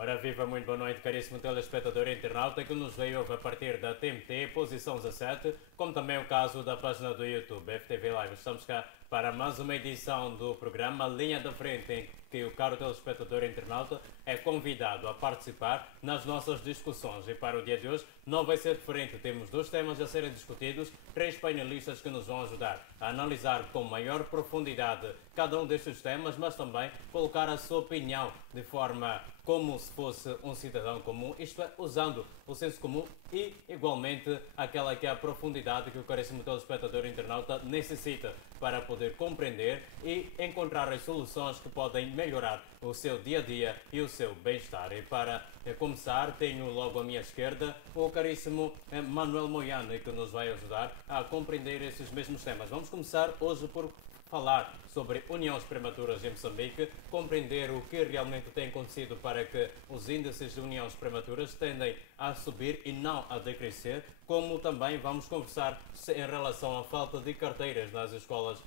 Ora viva, muito boa noite, caríssimo telespectador e internauta que nos veio a partir da TMT, posição 17, como também o caso da página do YouTube, FTV Live. Estamos cá para mais uma edição do programa Linha da Frente, em que o caro telespectador e internauta é convidado a participar nas nossas discussões. E para o dia de hoje não vai ser diferente. Temos dois temas a serem discutidos, três painelistas que nos vão ajudar a analisar com maior profundidade cada um destes temas, mas também colocar a sua opinião de forma como se fosse um cidadão comum, isto é, usando o senso comum e, igualmente, aquela que é a profundidade que o caríssimo telespectador internauta necessita para poder compreender e encontrar as soluções que podem melhorar o seu dia-a-dia e o seu bem-estar. E para começar, tenho logo à minha esquerda o caríssimo Manuel Moiane, que nos vai ajudar a compreender esses mesmos temas. Vamos começar hoje por falar sobre uniões prematuras em Moçambique, compreender o que realmente tem acontecido para que os índices de uniões prematuras tendem a subir e não a decrescer, como também vamos conversar em relação à falta de carteiras nas escolas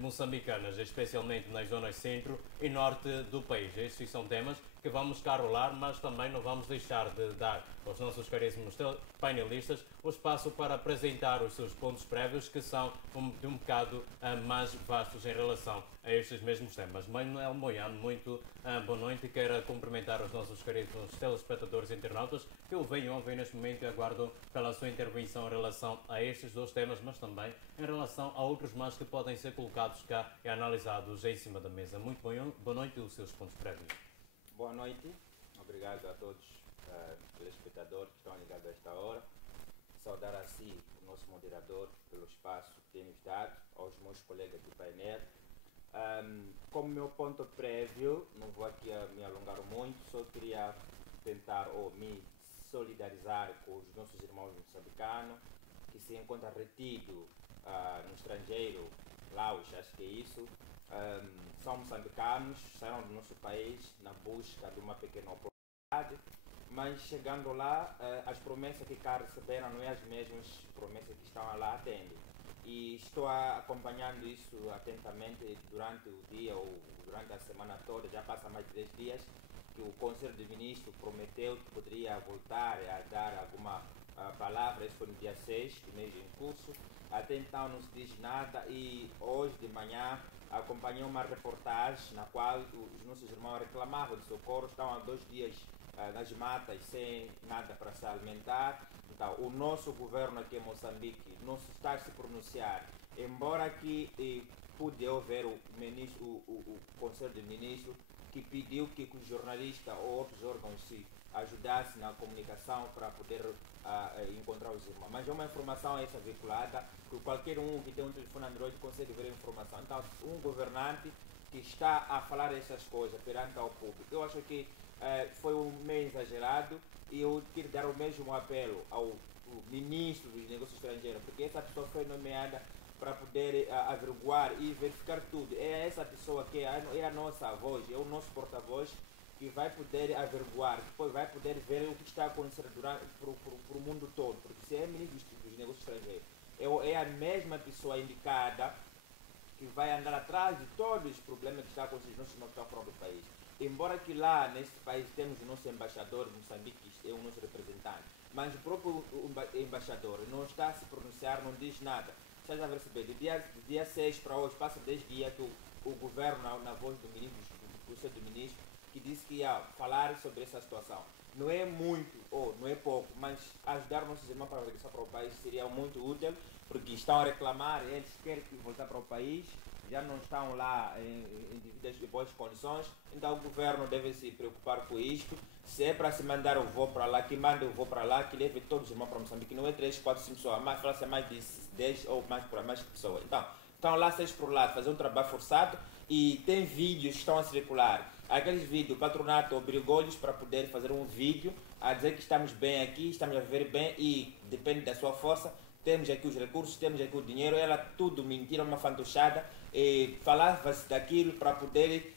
moçambicanas, especialmente nas zonas centro e norte do país. Estes são temas que vamos carolar, mas também não vamos deixar de dar aos nossos caríssimos painelistas o espaço para apresentar os seus pontos prévios, que são de um bocado mais vastos em relação a estes mesmos temas. Manuel Moiane, muito boa noite e quero cumprimentar os nossos caríssimos telespectadores e internautas que o veem ouvem neste momento e aguardam pela sua intervenção em relação a estes dois temas, mas também em relação a outros mais que podem ser colocados cá e analisados em cima da mesa. Muito boa noite e os seus pontos prévios. Boa noite, obrigado a todos os telespectadores que estão ligados a esta hora. Saudar a si, o nosso moderador, pelo espaço que tem nos dado, aos meus colegas do painel. Como meu ponto prévio, não vou aqui me alongar muito, só queria tentar me solidarizar com os nossos irmãos moçambicanos que se encontram retidos no estrangeiro, Laos, acho que é isso. São moçambicanos, saíram do nosso país na busca de uma pequena oportunidade, mas chegando lá, as promessas que cá receberam não é as mesmas promessas que estão lá atendendo. E estou acompanhando isso atentamente durante o dia ou durante a semana toda, já passa mais de 10 dias, que o Conselho de Ministros prometeu que poderia voltar a dar alguma palavra, isso foi no dia 6 do mês em curso. Até então não se diz nada e hoje de manhã acompanhei uma reportagem na qual os nossos irmãos reclamavam de socorro, estão há 2 dias nas matas sem nada para se alimentar. Então, o nosso governo aqui em Moçambique não se está a se pronunciar, embora aqui pude ver o Conselho de Ministros que pediu que os jornalistas ou outros órgãos se ajudassem na comunicação para poder encontrar os irmãos. Mas é uma informação essa veiculada que qualquer um que tem um telefone Android consegue ver a informação. Então, um governante que está a falar essas coisas perante ao público, eu acho que foi meio exagerado e eu quero dar o mesmo apelo ao ministro dos Negócios Estrangeiros, porque essa pessoa foi nomeada para poder averiguar e verificar tudo. É essa pessoa que é a nossa voz, é o nosso porta-voz que vai poder averiguar, depois vai poder ver o que está acontecendo para o mundo todo, porque se é ministro dos Negócios Estrangeiros, é a mesma pessoa indicada que vai andar atrás de todos os problemas que estão acontecendo nos nossos fora do país. Embora que lá nesse país temos o nosso embaixador, Moçambique, que é o nosso representante, mas o próprio embaixador não está a se pronunciar, não diz nada. Estás a perceber, do dia 6 para hoje, passa 10 dias que o governo, na voz do ministro, do Conselho do Ministro, que disse que ia falar sobre essa situação. Não é muito, ou não é pouco, mas ajudar nossos irmãos para regressar para o país seria muito útil, porque estão a reclamar, eles querem voltar para o país, já não estão lá em devidas e boas condições, então o governo deve se preocupar com isto. Se é para se mandar o voo para lá, que mande o voo para lá, que leve todos os irmãos para Moçambique, não é 3, 4, 5 pessoas, mas fala-se mais de 10 ou mais pessoas. Então, estão lá 6 por lado, fazer um trabalho forçado e tem vídeos que estão a circular. Aqueles vídeos, o patronato obrigou-lhes para poder fazer um vídeo a dizer que estamos bem aqui, estamos a viver bem e depende da sua força. Temos aqui os recursos, temos aqui o dinheiro, era tudo mentira, uma fantochada. Falava-se daquilo para poder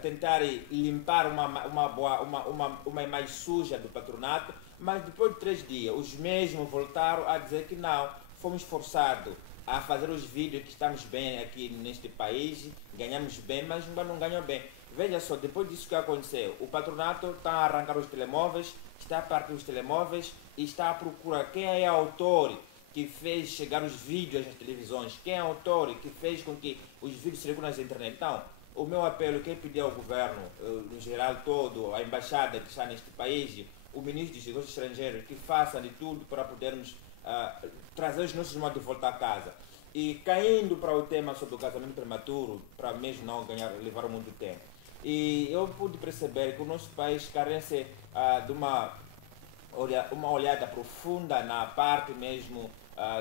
tentar limpar uma imagem suja do patronato, mas depois de 3 dias, os mesmos voltaram a dizer que não, fomos forçados a fazer os vídeos que estamos bem aqui neste país, ganhamos bem, mas não ganham bem. Veja só, depois disso que aconteceu, o patronato está a arrancar os telemóveis, está a partir os telemóveis e está a procurar quem é o autor que fez chegar os vídeos nas televisões, quem é o autor que fez com que os vídeos circulem nas internet. Então, o meu apelo que é pedir ao governo, no geral todo, a embaixada que está neste país, o ministro dos Negócios Estrangeiros, que façam de tudo para podermos trazer os nossos irmãos de volta a casa. E caindo para o tema sobre o casamento prematuro, para mesmo não levar muito tempo. E eu pude perceber que o nosso país carece de uma olhada profunda na parte mesmo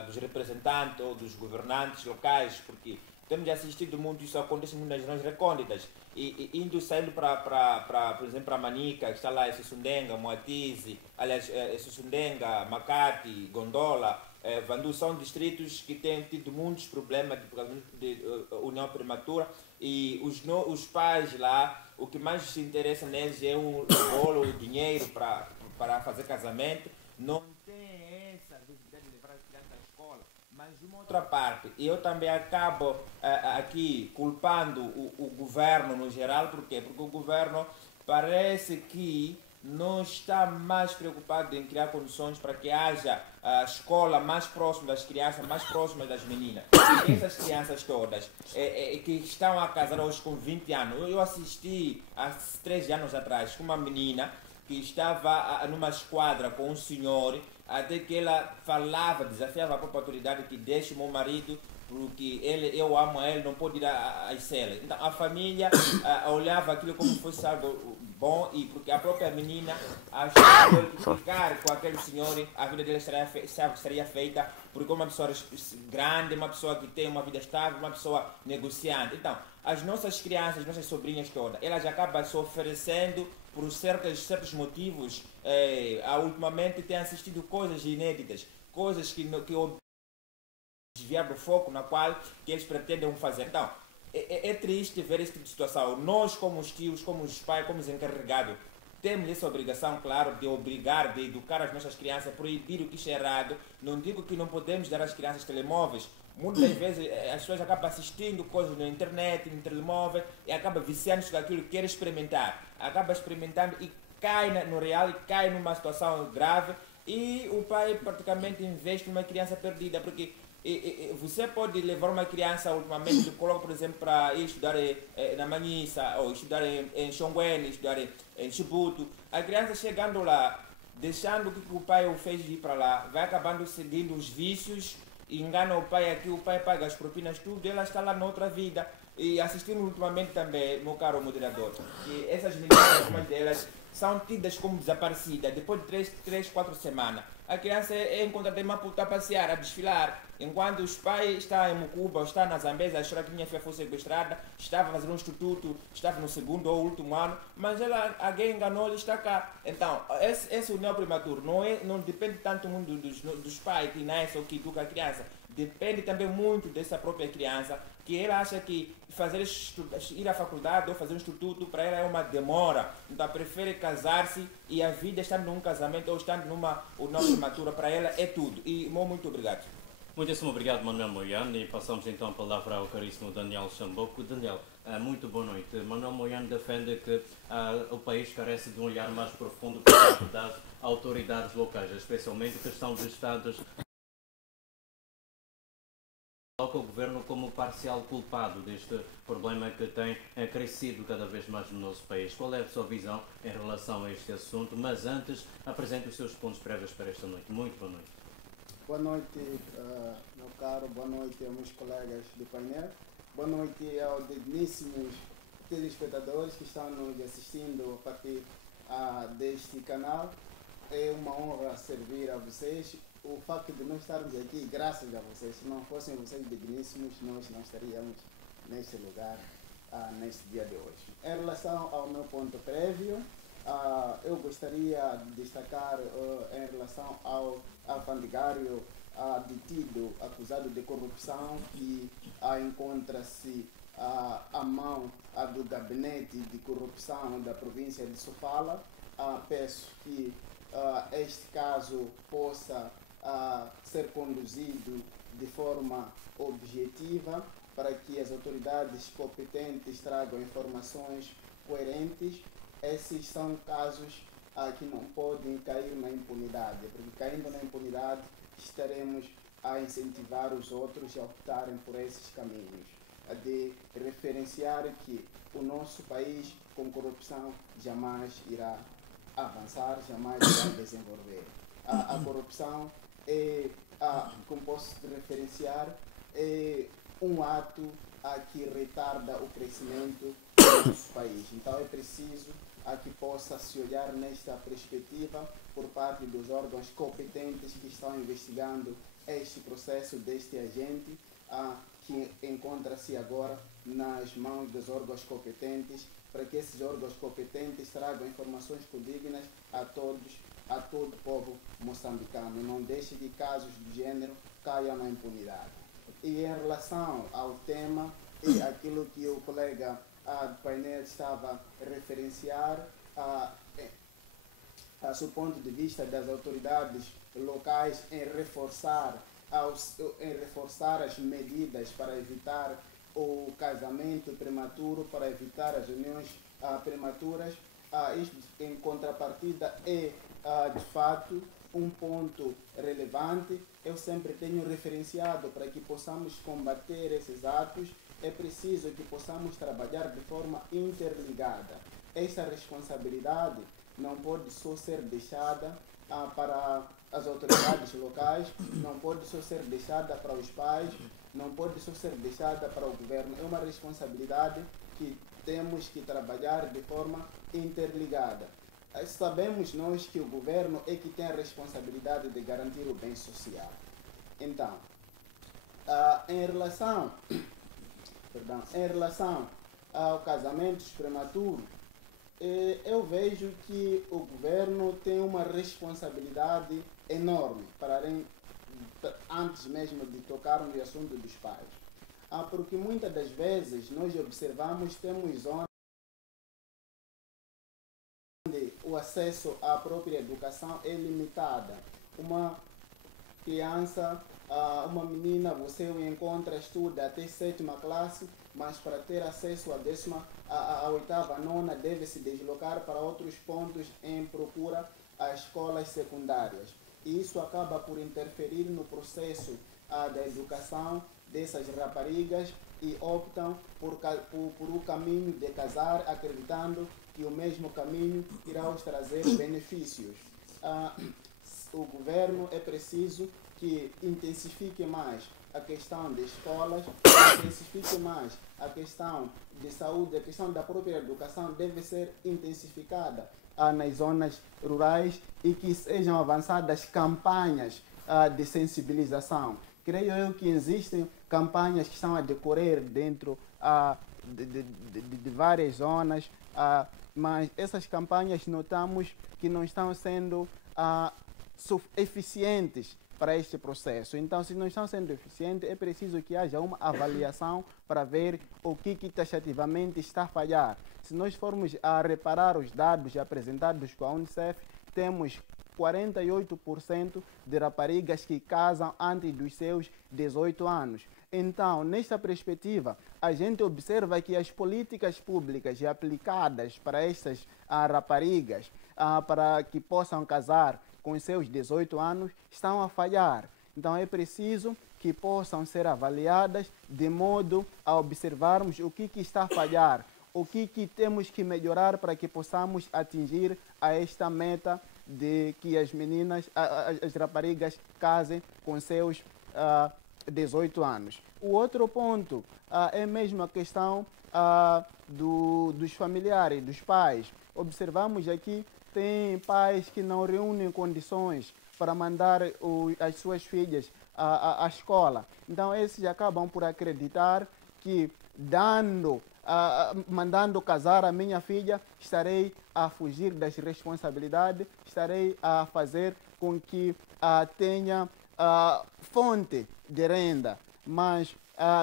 dos representantes ou dos governantes locais, porque temos assistido muito isso acontece muito nas regiões recônditas e saindo para por exemplo, para Manica, que está lá Sussundenga, Moatize, aliás, Sussundenga, Makati, Gondola, Vandu, são distritos que têm tido muitos problemas de união prematura e os pais lá, o que mais se interessa neles é o bolo, o dinheiro para fazer casamento, não tem essa visibilidade de levar as crianças à escola. Mas de uma outra parte, eu também acabo aqui culpando o governo no geral, por quê? Porque o governo parece que não está mais preocupado em criar condições para que haja a escola mais próxima das crianças, mais próxima das meninas. E essas crianças todas que estão a casar hoje com 20 anos, eu assisti há 3 anos atrás com uma menina que estava numa esquadra com um senhor, até que ela falava, desafiava a própria autoridade que deixe o meu marido, porque eu amo ele, não pode ir às celas. Então a família olhava aquilo como fosse algo bom, e porque a própria menina achava que ficar com aquele senhor, a vida dele seria feita, porque uma pessoa grande, uma pessoa que tem uma vida estável, uma pessoa negociante. Então, as nossas crianças, as nossas sobrinhas todas, elas acabam se oferecendo por certos motivos. Ultimamente tem assistido coisas inéditas, coisas que desviar do foco na qual que eles pretendem fazer. Então, é triste ver esse tipo de situação. Nós, como os tios, como os pais, como os encarregados, temos essa obrigação, claro, de obrigar, de educar as nossas crianças, proibir o que é errado. Não digo que não podemos dar às crianças telemóveis. Muitas vezes as pessoas acabam assistindo coisas na internet, no telemóvel, e acabam viciando-se daquilo que quer experimentar. Acaba experimentando e cai no real, e cai numa situação grave, e o pai praticamente investe numa criança perdida, porque você pode levar uma criança ultimamente, coloca, por exemplo, para ir estudar na Manhissa, ou estudar em Xongweni, estudar em Chibuto. A criança chegando lá, deixando o que o pai o fez de ir para lá, vai acabando seguindo os vícios, engana o pai aqui, o pai paga as propinas, tudo, ela está lá noutra vida. E assistimos ultimamente também, meu caro moderador, que essas meninas, algumas delas, são tidas como desaparecidas depois de 3, 4 semanas. A criança é encontrada em Maputo a passear, a desfilar, enquanto os pais estão em Mucuba ou estão na Zambésia a chorar que minha filha foi sequestrada, estava a fazer um instituto, estava no 2º ou último ano, mas alguém enganou-lhe e está cá. Então, esse é o neoprematuro, não depende tanto muito dos pais que nascem ou que educam a criança, depende também muito dessa própria criança, que ela acha que ir à faculdade ou fazer um instituto para ela é uma demora, então prefere casar-se, e a vida estando num casamento ou estando numa prematura para ela é tudo. E muito obrigado. Muitíssimo obrigado, Manuel Moiano, e passamos então a palavra ao caríssimo Daniel Chamboco. Daniel, muito boa noite. Manuel Moiano defende que o país carece de um olhar mais profundo por parte das autoridades locais, especialmente a questão dos Estados. Coloca o governo como parcial culpado deste problema que tem crescido cada vez mais no nosso país. Qual é a sua visão em relação a este assunto? Mas antes, apresente os seus pontos prévios para esta noite. Muito boa noite. Boa noite, meu caro. Boa noite aos meus colegas do painel. Boa noite aos digníssimos telespectadores que estão nos assistindo a partir deste canal. É uma honra servir a vocês. O facto de nós estarmos aqui, graças a vocês, se não fossem vocês digníssimos, nós não estaríamos neste lugar, neste dia de hoje. Em relação ao meu ponto prévio, eu gostaria de destacar em relação ao alfandegário detido, acusado de corrupção, que encontra-se à mão do gabinete de corrupção da província de Sofala. Peço que este caso possa ser conduzido de forma objetiva para que as autoridades competentes tragam informações coerentes, esses são casos que não podem cair na impunidade, porque caindo na impunidade estaremos a incentivar os outros a optarem por esses caminhos, de referenciar que o nosso país com corrupção jamais irá avançar, jamais irá desenvolver. A corrupção é, como posso referenciar, é um ato que retarda o crescimento do nosso país. Então é preciso que possa se olhar nesta perspectiva por parte dos órgãos competentes que estão investigando este processo deste agente que encontra-se agora nas mãos dos órgãos competentes, para que esses órgãos competentes tragam informações condignas a todo o povo moçambicano. Não deixe que casos do gênero caiam na impunidade. E em relação ao tema e aquilo que o colega do painel estava a referenciar, do ponto de vista das autoridades locais em reforçar as medidas para evitar o casamento prematuro, para evitar as uniões prematuras, isto em contrapartida é de fato um ponto relevante. Eu sempre tenho referenciado, para que possamos combater esses atos, é preciso que possamos trabalhar de forma interligada. Esta responsabilidade não pode só ser deixada para as autoridades locais, não pode só ser deixada para os pais, não pode só ser deixada para o governo. É uma responsabilidade que temos que trabalhar de forma interligada. Sabemos nós que o governo é que tem a responsabilidade de garantir o bem social. Então, em relação ao casamentos prematuros, eu vejo que o governo tem uma responsabilidade enorme, antes mesmo de tocarmos no assunto dos pais. Porque muitas das vezes nós observamos, temos zonas onde o acesso à própria educação é limitada. Uma criança, uma menina, você o encontra, estuda até 7ª classe, mas para ter acesso à 8ª, 9ª, deve se deslocar para outros pontos em procura às escolas secundárias. E isso acaba por interferir no processo da educação dessas raparigas e optam por o caminho de casar, acreditando que o mesmo caminho irá os trazer benefícios. O governo é preciso que intensifique mais a questão de escolas, intensifique mais a questão de saúde, a questão da própria educação deve ser intensificada nas zonas rurais e que sejam avançadas campanhas de sensibilização. Creio eu que existem campanhas que estão a decorrer dentro de várias zonas, mas essas campanhas notamos que não estão sendo eficientes para este processo. Então, se não estão sendo eficientes, é preciso que haja uma avaliação para ver o que taxativamente está a falhar. Se nós formos a reparar os dados apresentados com a Unicef, temos 48% de raparigas que casam antes dos seus 18 anos. Então, nesta perspectiva, a gente observa que as políticas públicas aplicadas para estas raparigas, para que possam casar com seus 18 anos, estão a falhar. Então, é preciso que possam ser avaliadas de modo a observarmos o que está a falhar, o que temos que melhorar para que possamos atingir a esta meta de que as meninas, as raparigas casem com seus 18 anos. O outro ponto é mesmo a questão dos familiares, dos pais. Observamos aqui, tem pais que não reúnem condições para mandar as suas filhas à escola. Então, esses acabam por acreditar que mandando casar a minha filha, estarei a fugir das responsabilidades, estarei a fazer com que tenha fonte de renda. Mas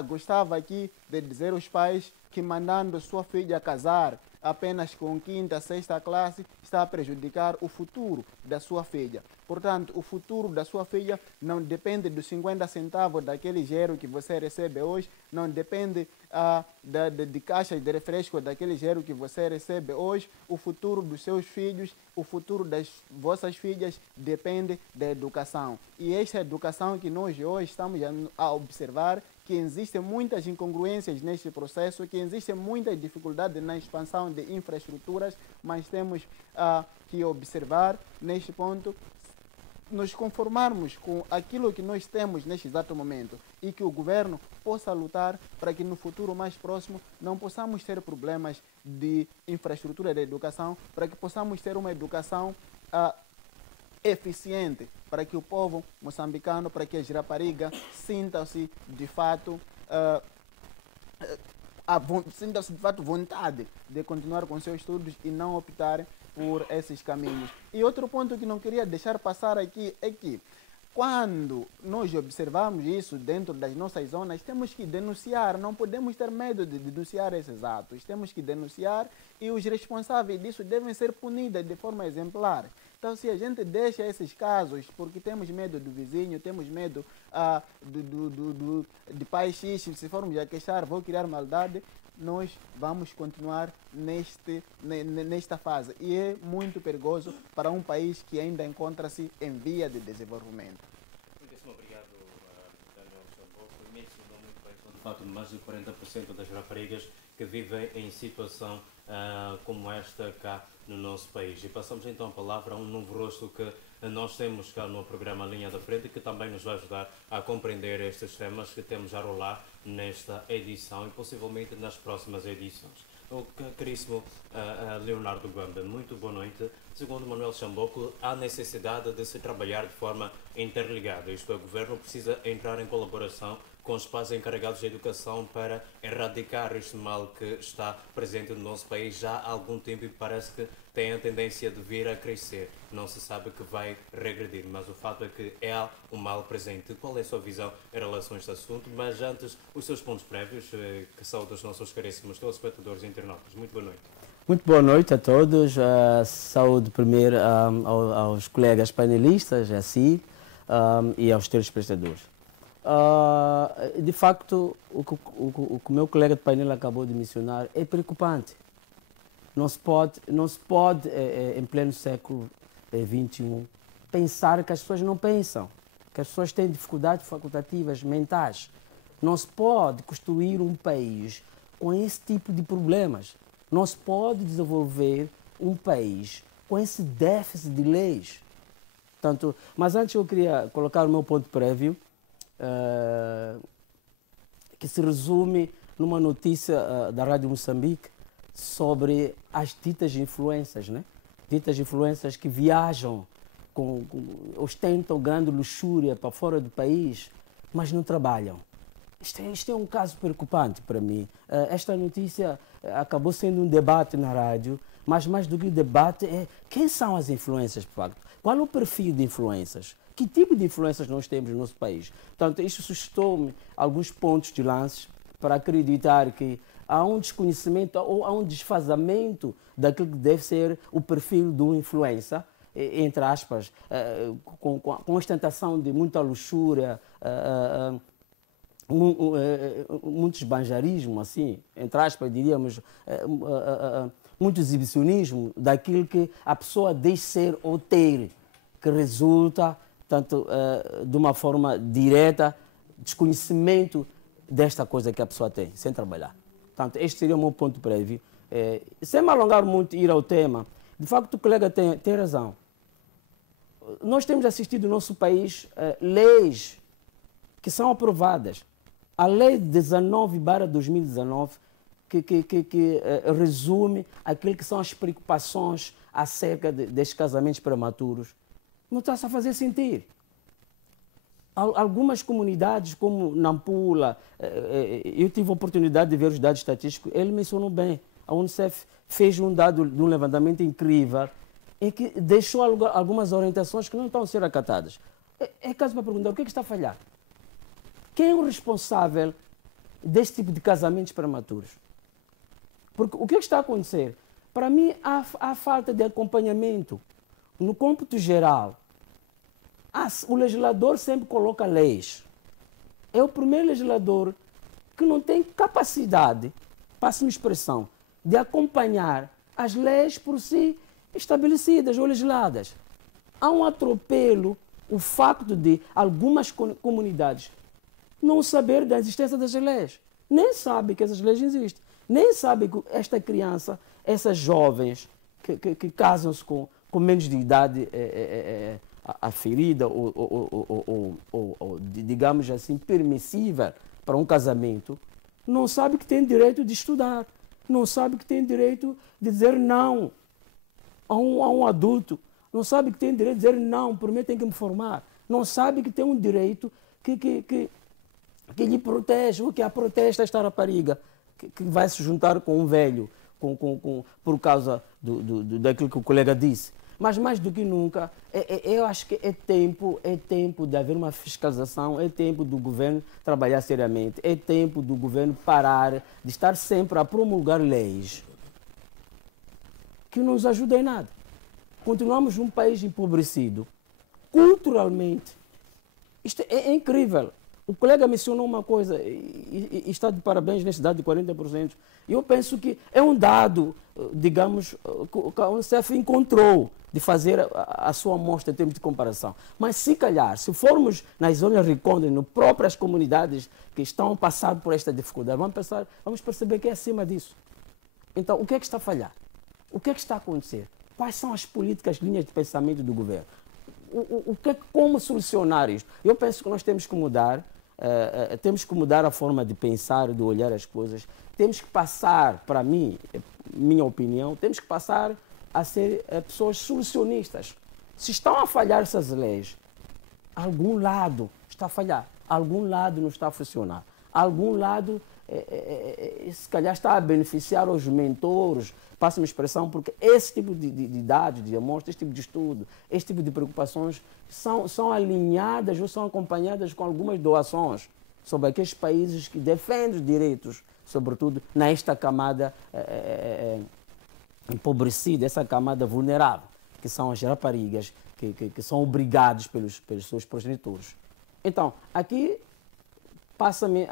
gostava aqui de dizer aos pais que mandando sua filha casar apenas com quinta, sexta classe, está a prejudicar o futuro da sua filha. Portanto, o futuro da sua filha não depende dos 50 centavos daquele dinheiro que você recebe hoje, não depende de caixas de refresco daquele dinheiro que você recebe hoje. O futuro dos seus filhos, o futuro das vossas filhas depende da educação. E esta educação que nós hoje estamos a observar, que existem muitas incongruências neste processo, que existem muitas dificuldades na expansão de infraestruturas, mas temos que observar neste ponto, nos conformarmos com aquilo que nós temos neste exato momento e que o governo possa lutar para que no futuro mais próximo não possamos ter problemas de infraestrutura de educação, para que possamos ter uma educação eficiente, para que o povo moçambicano, para que as raparigas sintam-se de fato vontade de continuar com seus estudos e não optarem por esses caminhos. E outro ponto que não queria deixar passar aqui é que quando nós observamos isso dentro das nossas zonas, temos que denunciar, não podemos ter medo de denunciar esses atos, temos que denunciar e os responsáveis disso devem ser punidos de forma exemplar. Então, se a gente deixa esses casos, porque temos medo do vizinho, temos medo de pai X, se formos a queixar, vou criar maldade, nós vamos continuar nesta fase. E é muito perigoso para um país que ainda encontra-se em via de desenvolvimento. Muitíssimo obrigado, Daniel Samboco. Mencionou muito bem, são de fato mais de 40% das raparigas que vivem em situação como esta cá no nosso país. E passamos então a palavra a um novo rosto que nós temos cá no programa Linha da Frente, que também nos vai ajudar a compreender estes temas que temos a rolar nesta edição e possivelmente nas próximas edições. O caríssimo Leonardo Gamba, muito boa noite. Segundo Manuel Samboco, há necessidade de se trabalhar de forma interligada, isto é, o governo precisa entrar em colaboração com os pais encarregados de educação para erradicar este mal que está presente no nosso país já há algum tempo e parece que tem a tendência de vir a crescer. Não se sabe que vai regredir, mas o fato é que é um mal presente. Qual é a sua visão em relação a este assunto? Mas antes, os seus pontos prévios, que são dos nossos caríssimos telespectadores e internautas. Muito boa noite. Muito boa noite a todos. Saúde primeiro aos colegas panelistas, a si, e aos telespectadores. De facto, o que o meu colega de painel acabou de mencionar é preocupante. Não se pode em pleno século XXI, pensar que as pessoas não pensam, que as pessoas têm dificuldades facultativas mentais. Não se pode construir um país com esse tipo de problemas. Não se pode desenvolver um país com esse déficit de leis. Portanto, mas antes eu queria colocar o meu ponto prévio, que se resume numa notícia da Rádio Moçambique sobre as ditas influências, né? Ditas influências que viajam, ostentam grande luxúria para fora do país, mas não trabalham. Isto é um caso preocupante para mim. Esta notícia acabou sendo um debate na rádio, mas mais do que o debate é quem são as influências, de facto? Qual é o perfil de influências? Que tipo de influências nós temos no nosso país? Portanto, isto suscitou-me alguns pontos de lance para acreditar que há um desconhecimento ou há um desfazamento daquilo que deve ser o perfil do influencer, entre aspas, com ostentação de muita luxúria, muito esbanjarismo, assim, entre aspas, diríamos, muito exibicionismo daquilo que a pessoa deixa ser ou ter, que resulta, tanto de uma forma direta, desconhecimento desta coisa que a pessoa tem, sem trabalhar. Portanto, este seria o meu ponto prévio. Sem me alongar muito e ir ao tema, de facto o colega tem razão. Nós temos assistido no nosso país leis que são aprovadas. A lei 19/2019, que resume aquilo que são as preocupações acerca destes casamentos prematuros, não está-se a fazer sentir. Algumas comunidades, como Nampula, eu tive a oportunidade de ver os dados estatísticos, ele mencionou bem. A Unicef fez um dado de um levantamento incrível em que deixou algumas orientações que não estão a ser acatadas. É caso para perguntar, o que é que está a falhar? Quem é o responsável deste tipo de casamentos prematuros? Porque o que é que está a acontecer? Para mim, há falta de acompanhamento. No cômputo geral, o legislador sempre coloca leis. É o primeiro legislador que não tem capacidade, passa-me expressão, de acompanhar as leis por si estabelecidas ou legisladas. Há um atropelo, o facto de algumas comunidades não saber da existência dessas leis. Nem sabem que essas leis existem. Nem sabem que esta criança, essas jovens que casam-se com menos de idade aferida ou, digamos assim, permissível para um casamento, não sabe que tem direito de estudar, não sabe que tem direito de dizer não a um adulto, não sabe que tem direito de dizer não, por mim tem que me formar, não sabe que tem um direito que lhe protege, ou que a protege esta rapariga, que vai se juntar com um velho, por causa daquilo que o colega disse. Mas mais do que nunca, eu acho que é tempo de haver uma fiscalização, é tempo do governo trabalhar seriamente, é tempo do governo parar de estar sempre a promulgar leis que não nos ajudam em nada. Continuamos num país empobrecido, culturalmente. Isto é incrível. O colega mencionou uma coisa, e está de parabéns nesse dado de 40%. Eu penso que é um dado, digamos, que a Unicef encontrou de fazer a sua amostra em termos de comparação. Mas se calhar, se formos nas zonas recônditas, nas próprias comunidades que estão passando por esta dificuldade, vamos perceber que é acima disso. Então, o que é que está a falhar? O que é que está a acontecer? Quais são as políticas, linhas de pensamento do governo? Como solucionar isto? Eu penso que nós temos que mudar. Temos que mudar a forma de pensar, de olhar as coisas. Temos que passar, para mim, minha opinião, temos que passar a ser pessoas solucionistas. Se estão a falhar essas leis, algum lado está a falhar, algum lado não está a funcionar, algum lado se calhar está a beneficiar os mentores, passa-me a expressão, porque esse tipo de dados, de amostras, esse tipo de estudo, esse tipo de preocupações são alinhadas ou são acompanhadas com algumas doações sobre aqueles países que defendem os direitos, sobretudo nesta camada empobrecida, essa camada vulnerável, que são as raparigas, que são obrigados pelos seus progenitores. Então, aqui passa-me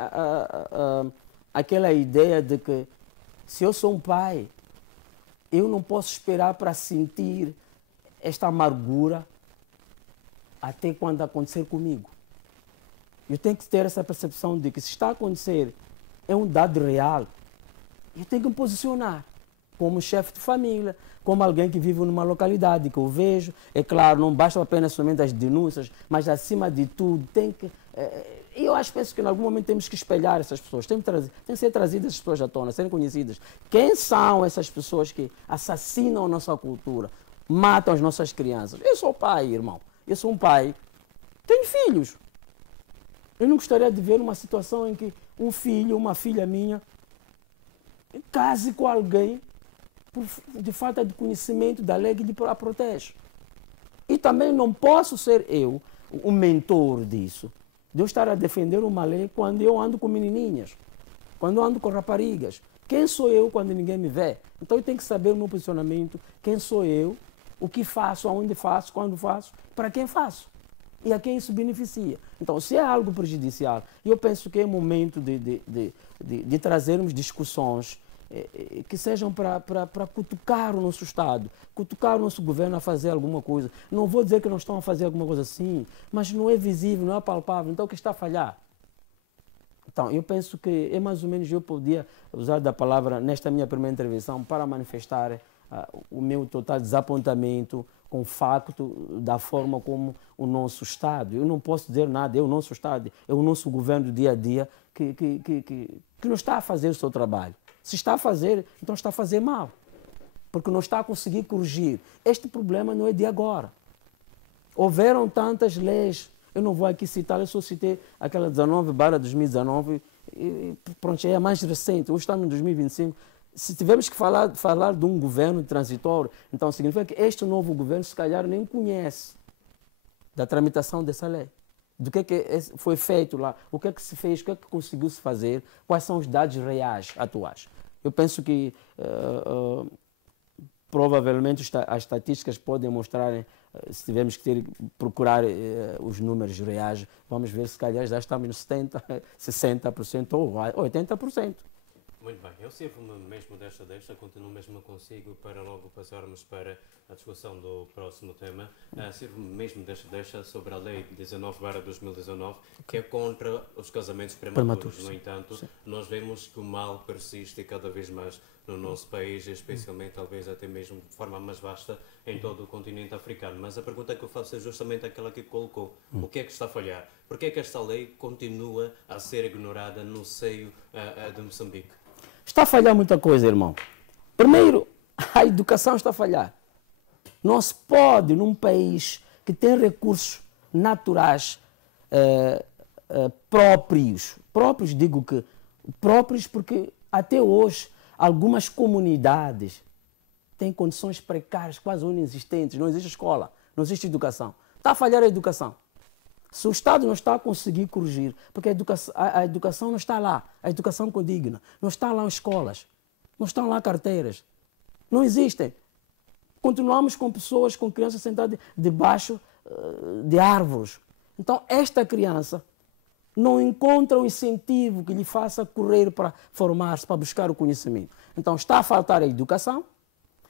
aquela ideia de que se eu sou um pai, eu não posso esperar para sentir esta amargura até quando acontecer comigo. Eu tenho que ter essa percepção de que se está a acontecer é um dado real. Eu tenho que me posicionar como chefe de família, como alguém que vive numa localidade que eu vejo. É claro, não basta apenas somente as denúncias, mas acima de tudo tem que... Eu penso que em algum momento temos que espelhar essas pessoas, tem que ser trazidas essas pessoas à tona, serem conhecidas. Quem são essas pessoas que assassinam a nossa cultura, matam as nossas crianças? Eu sou pai, irmão. Eu sou um pai, tenho filhos. Eu não gostaria de ver uma situação em que um filho, uma filha minha, case com alguém de falta de conhecimento da lei que lhe a protege. E também não posso ser eu o mentor disso, de eu estar a defender uma lei quando eu ando com menininhas, quando eu ando com raparigas. Quem sou eu quando ninguém me vê? Então eu tenho que saber o meu posicionamento, quem sou eu, o que faço, aonde faço, quando faço, para quem faço e a quem isso beneficia. Então, se é algo prejudicial, eu penso que é momento de trazermos discussões que sejam para cutucar o nosso Estado, cutucar o nosso governo a fazer alguma coisa. Não vou dizer que não estão a fazer alguma coisa assim, mas não é visível, não é palpável. Então, o que está a falhar? Então, eu penso que é mais ou menos, eu podia usar da palavra nesta minha primeira intervenção para manifestar o meu total desapontamento com o facto da forma como o nosso Estado, eu não posso dizer nada, é o nosso Estado, é o nosso governo do dia a dia que não está a fazer o seu trabalho. Se está a fazer, então está a fazer mal, porque não está a conseguir corrigir. Este problema não é de agora. Houveram tantas leis, eu não vou aqui citar, eu só citei aquela 19/2019, e pronto, é a mais recente, hoje estamos em 2025. Se tivermos que falar de um governo transitório, então significa que este novo governo, se calhar, nem conhece da tramitação dessa lei. Do que foi feito lá, o que se fez, o que conseguiu se fazer, quais são os dados reais, atuais. Eu penso que provavelmente as estatísticas podem mostrar, se tivermos que procurar os números reais, vamos ver se calhar já estamos nos 70%, 60% ou 80%. Muito bem, eu sirvo-me mesmo desta deixa, continuo mesmo consigo para logo passarmos para a discussão do próximo tema. Sirvo-me mesmo desta deixa sobre a Lei 19/2019, que é contra os casamentos prematuros. No entanto, sim, nós vemos que o mal persiste cada vez mais no nosso país, especialmente talvez até mesmo de forma mais vasta em todo o continente africano. Mas a pergunta que eu faço é justamente aquela que colocou. O que é que está a falhar? Por que é que esta lei continua a ser ignorada no seio de Moçambique? Está a falhar muita coisa, irmão. Primeiro, a educação está a falhar. Não se pode, num país que tem recursos naturais próprios, digo que próprios porque até hoje algumas comunidades têm condições precárias, quase inexistentes, não existe escola, não existe educação. Está a falhar a educação. Se o Estado não está a conseguir corrigir, porque a educação não está lá, a educação condigna, não está lá escolas, não estão lá carteiras, não existem. Continuamos com pessoas, com crianças sentadas debaixo de árvores. Então, esta criança não encontra um incentivo que lhe faça correr para formar-se, para buscar o conhecimento. Então, está a faltar a educação,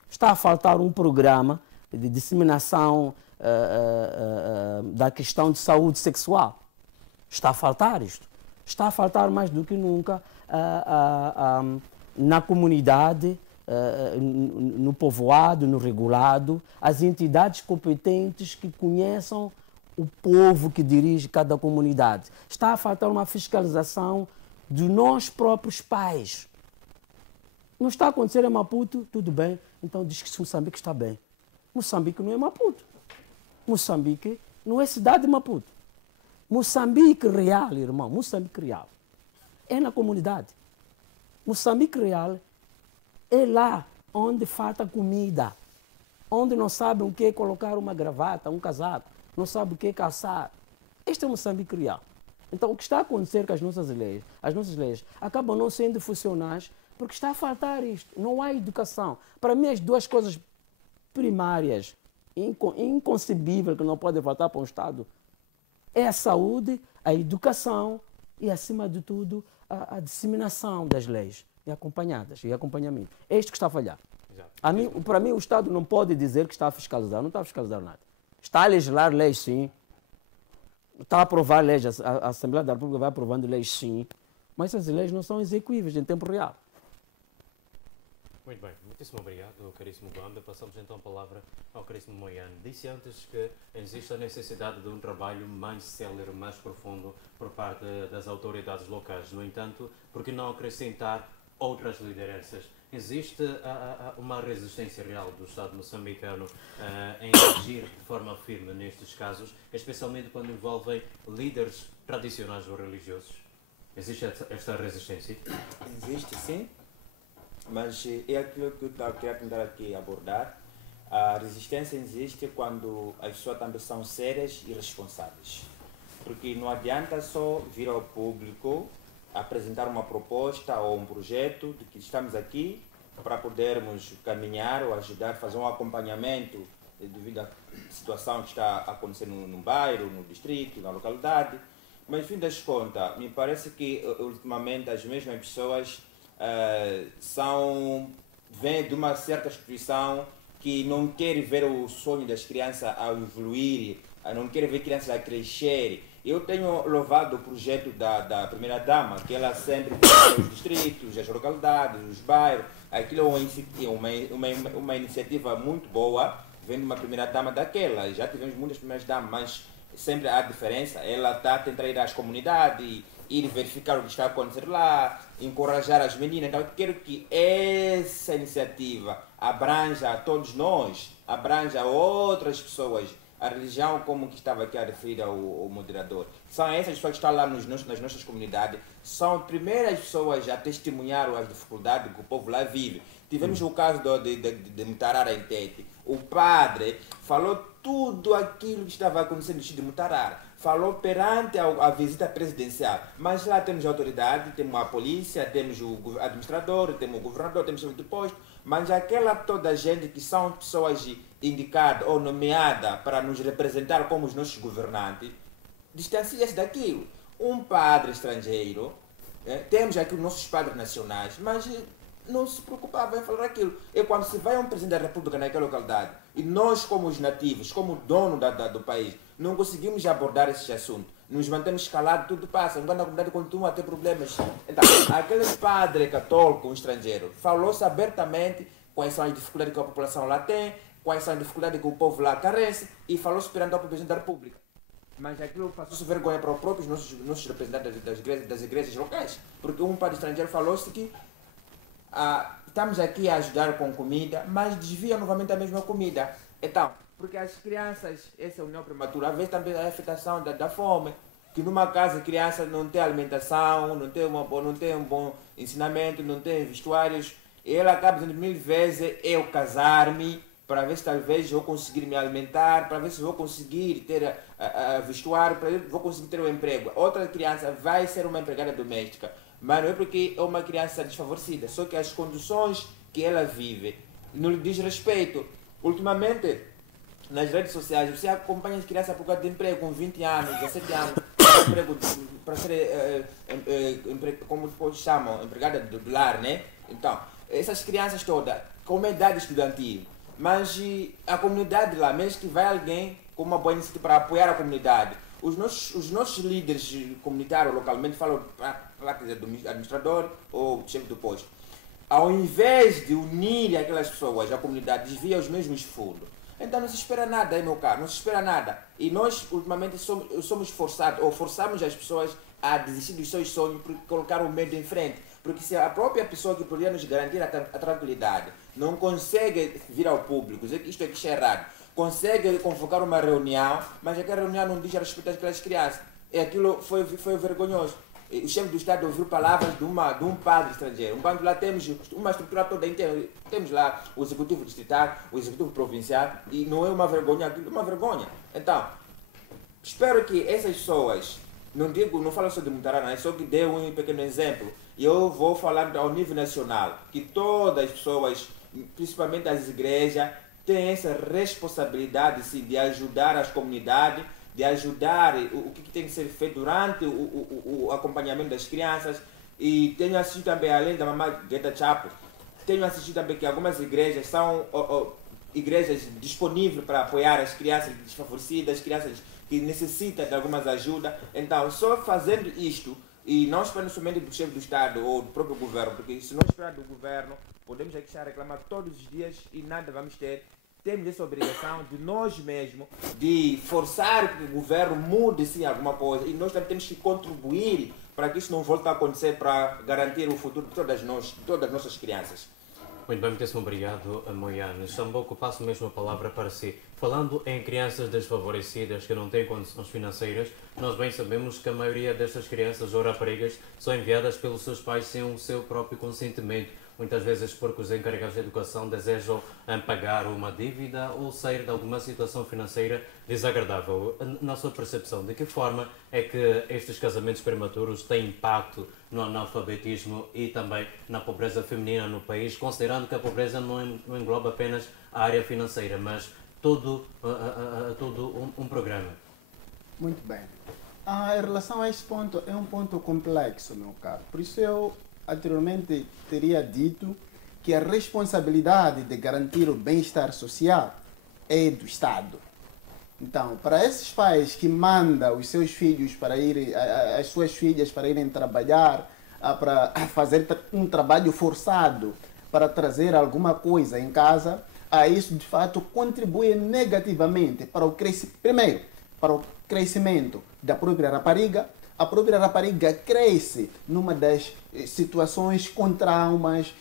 está a faltar um programa de disseminação da questão de saúde sexual. Está a faltar isto. Está a faltar mais do que nunca na comunidade, no povoado, no regulado, as entidades competentes que conheçam o povo que dirige cada comunidade. Está a faltar uma fiscalização de nós próprios pais. Não está a acontecer em Maputo, tudo bem, então diz que Moçambique está bem. Moçambique não é Maputo. Moçambique não é cidade de Maputo. Moçambique real, irmão, Moçambique real é na comunidade. Moçambique real é lá onde falta comida, onde não sabem o que é colocar uma gravata, um casaco, não sabem o que é calçar. Este é Moçambique real. Então, o que está a acontecer com as nossas leis acabam não sendo funcionais porque está a faltar isto. Não há educação. Para mim, as duas coisas primárias, inconcebível que não pode faltar para um Estado, é a saúde, a educação e, acima de tudo, a disseminação das leis e acompanhamento. É isto que está a falhar. Para mim, o Estado não pode dizer que está a fiscalizar, não está a fiscalizar nada. Está a legislar leis, sim. Está a aprovar leis, a Assembleia da República vai aprovando leis, sim. Mas essas leis não são execuíveis em tempo real. Muito bem, muitíssimo obrigado, caríssimo Banda. Passamos então a palavra ao caríssimo Moiane. Disse antes que existe a necessidade de um trabalho mais célere, mais profundo por parte das autoridades locais. No entanto, por que não acrescentar outras lideranças? Existe uma resistência real do Estado moçambicano em agir de forma firme nestes casos, especialmente quando envolvem líderes tradicionais ou religiosos? Existe esta resistência? Existe, sim. Mas é aquilo que eu queria tentar aqui abordar. A resistência existe quando as pessoas também são sérias e responsáveis. Porque não adianta só vir ao público apresentar uma proposta ou um projeto de que estamos aqui para podermos caminhar ou ajudar a fazer um acompanhamento devido à situação que está acontecendo no bairro, no distrito, na localidade. Mas, no fim das contas, me parece que ultimamente as mesmas pessoas vêm de uma certa instituição que não quer ver o sonho das crianças a evoluir, não quer ver crianças a crescer. Eu tenho louvado o projeto da Primeira-Dama, que ela sempre tem os distritos, as localidades, os bairros. Aquilo é uma iniciativa muito boa, vem de uma Primeira-Dama daquela. Já tivemos muitas Primeiras-Damas, mas sempre há diferença. Ela está a tentar ir às comunidades, ir verificar o que está a acontecer lá, encorajar as meninas. Então, eu quero que essa iniciativa abranja a todos nós, abranja outras pessoas. A religião, como que estava aqui a referir ao moderador, são essas pessoas que estão lá nas nossas comunidades, são as primeiras pessoas a testemunhar as dificuldades que o povo lá vive. Tivemos o caso de Mutarara em Tete. O padre falou tudo aquilo que estava acontecendo no Distrito de Mutarara. Falou perante a visita presidencial. Mas lá temos a autoridade, temos a polícia, temos o administrador, temos o governador, temos o deposto. Mas aquela toda a gente que são pessoas indicadas ou nomeadas para nos representar como os nossos governantes, distancia-se daquilo. Um padre estrangeiro, temos aqui os nossos padres nacionais, mas não se preocupava em falar aquilo. E quando se vai a um presidente da República naquela localidade, e nós como os nativos, como dono do país, não conseguimos abordar esse assunto, nos mantemos calados, tudo passa, enquanto a comunidade continua a ter problemas. Então, aquele padre católico, um estrangeiro, falou-se abertamente quais são as dificuldades que a população lá tem, quais são as dificuldades que o povo lá carece, e falou-se perante o presidente da República. Mas aquilo passou-se vergonha para os próprios nossos representantes das igrejas locais, porque um padre estrangeiro falou-se que estamos aqui a ajudar com comida, mas desvia novamente a mesma comida. Então, porque as crianças, essa união prematura, às vezes também a afetação da fome, que numa casa a criança não tem alimentação, não tem um bom ensinamento, não tem vestuários, e ela acaba dizendo 1000 vezes, eu casar-me, para ver se talvez vou conseguir me alimentar, para ver se vou conseguir ter vestuário, para ver se vou conseguir ter um emprego. Outra criança vai ser uma empregada doméstica, mas não é porque é uma criança desfavorecida, só que as condições que ela vive não lhe diz respeito. Ultimamente, nas redes sociais, você acompanha as crianças por causa de emprego com 20 anos, 17 anos, emprego para ser, como chamam, empregada do lar, né? Então, essas crianças todas, com uma idade estudantil, mas a comunidade lá, mesmo que vai alguém com uma boa iniciativa para apoiar a comunidade, os nossos líderes comunitários localmente falam para do administrador ou chefe do posto, ao invés de unir aquelas pessoas, a comunidade desvia os mesmos fundos. Então não se espera nada, meu caro, não se espera nada. E nós, ultimamente, somos forçados, ou forçamos as pessoas a desistir dos seus sonhos por colocar o medo em frente. Porque se a própria pessoa que poderia nos garantir a tranquilidade não consegue vir ao público, dizer que isto é errado, consegue convocar uma reunião, mas aquela reunião não diz a respeito daquelas crianças. E aquilo foi vergonhoso. O chefe do Estado ouviu palavras de um padre estrangeiro. Enquanto lá temos uma estrutura toda inteira, temos lá o executivo distrital, o executivo provincial, e não é uma vergonha, aquilo é uma vergonha. Então, espero que essas pessoas, não falo só de Mutarara, é só que dê um pequeno exemplo. E eu vou falar ao nível nacional, que todas as pessoas, principalmente as igrejas, têm essa responsabilidade sim, de ajudar as comunidades, de ajudar o que tem que ser feito durante o acompanhamento das crianças. E tenho assistido também, além da mamãe Guetta Chapo, tenho assistido também que algumas igrejas são igrejas disponíveis para apoiar as crianças desfavorecidas, as crianças que necessitam de algumas ajudas. Então, só fazendo isto, e não esperando somente do chefe do Estado ou do próprio governo, porque se não esperar do governo, podemos aqui estar a reclamar todos os dias e nada vamos ter. Temos essa obrigação de nós mesmos, de forçar que o governo mude sim alguma coisa, e nós também temos que contribuir para que isso não volte a acontecer, para garantir o futuro de todas as nossas crianças. Muito bem, muitíssimo obrigado, Moiane. Xamboco, passo mesmo a palavra para si. Falando em crianças desfavorecidas que não têm condições financeiras, nós bem sabemos que a maioria destas crianças ou raparigas são enviadas pelos seus pais sem o seu próprio consentimento. Muitas vezes porque os encarregados de educação desejam pagar uma dívida ou sair de alguma situação financeira desagradável. Na sua percepção, de que forma é que estes casamentos prematuros têm impacto no analfabetismo e também na pobreza feminina no país, considerando que a pobreza não engloba apenas a área financeira, mas todo um programa? Muito bem. Em relação a este ponto, é um ponto complexo, meu caro. Por isso eu anteriormente teria dito que a responsabilidade de garantir o bem-estar social é do Estado. Então, para esses pais que mandam os seus filhos para irem, as suas filhas para irem trabalhar, para fazer um trabalho forçado, para trazer alguma coisa em casa, isso de fato contribui negativamente para o primeiro, para o crescimento da própria rapariga. A própria rapariga cresce numa das situações com traumas,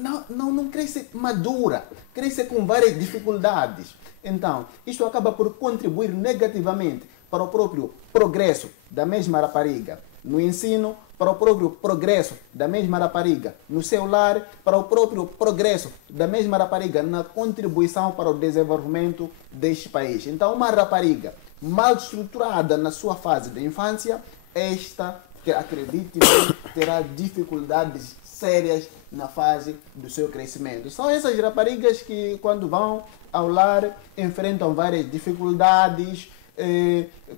não cresce madura, cresce com várias dificuldades. Então, isto acaba por contribuir negativamente para o próprio progresso da mesma rapariga no ensino, para o próprio progresso da mesma rapariga no seu lar, para o próprio progresso da mesma rapariga na contribuição para o desenvolvimento deste país. Então, uma rapariga mal estruturada na sua fase de infância, esta, acredite-me, terá dificuldades sérias na fase do seu crescimento. São essas raparigas que, quando vão ao lar, enfrentam várias dificuldades,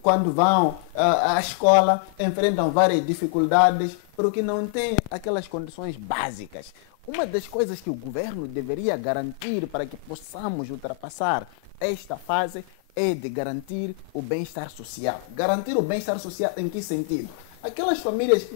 quando vão à escola, enfrentam várias dificuldades, porque não têm aquelas condições básicas. Uma das coisas que o governo deveria garantir para que possamos ultrapassar esta fase é de garantir o bem-estar social. Garantir o bem-estar social em que sentido? Aquelas famílias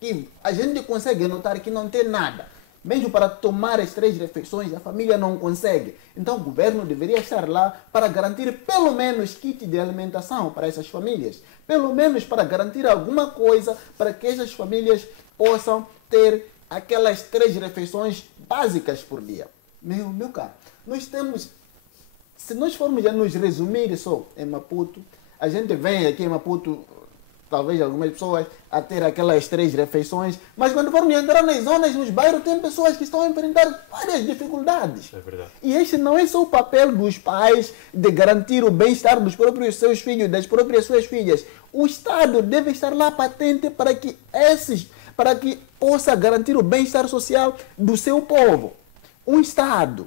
que a gente consegue notar que não tem nada, mesmo para tomar as 3 refeições, a família não consegue. Então o governo deveria estar lá para garantir pelo menos kit de alimentação para essas famílias. Pelo menos para garantir alguma coisa para que essas famílias possam ter aquelas 3 refeições básicas por dia. Meu caro, nós temos... Se nós formos a nos resumir só em Maputo, a gente vem aqui em Maputo, talvez algumas pessoas, a ter aquelas 3 refeições, mas quando formos entrar nas zonas, nos bairros, tem pessoas que estão a enfrentar várias dificuldades. É verdade. E este não é só o papel dos pais de garantir o bem-estar dos próprios seus filhos, das próprias suas filhas. O Estado deve estar lá patente para que possa garantir o bem-estar social do seu povo. Um Estado,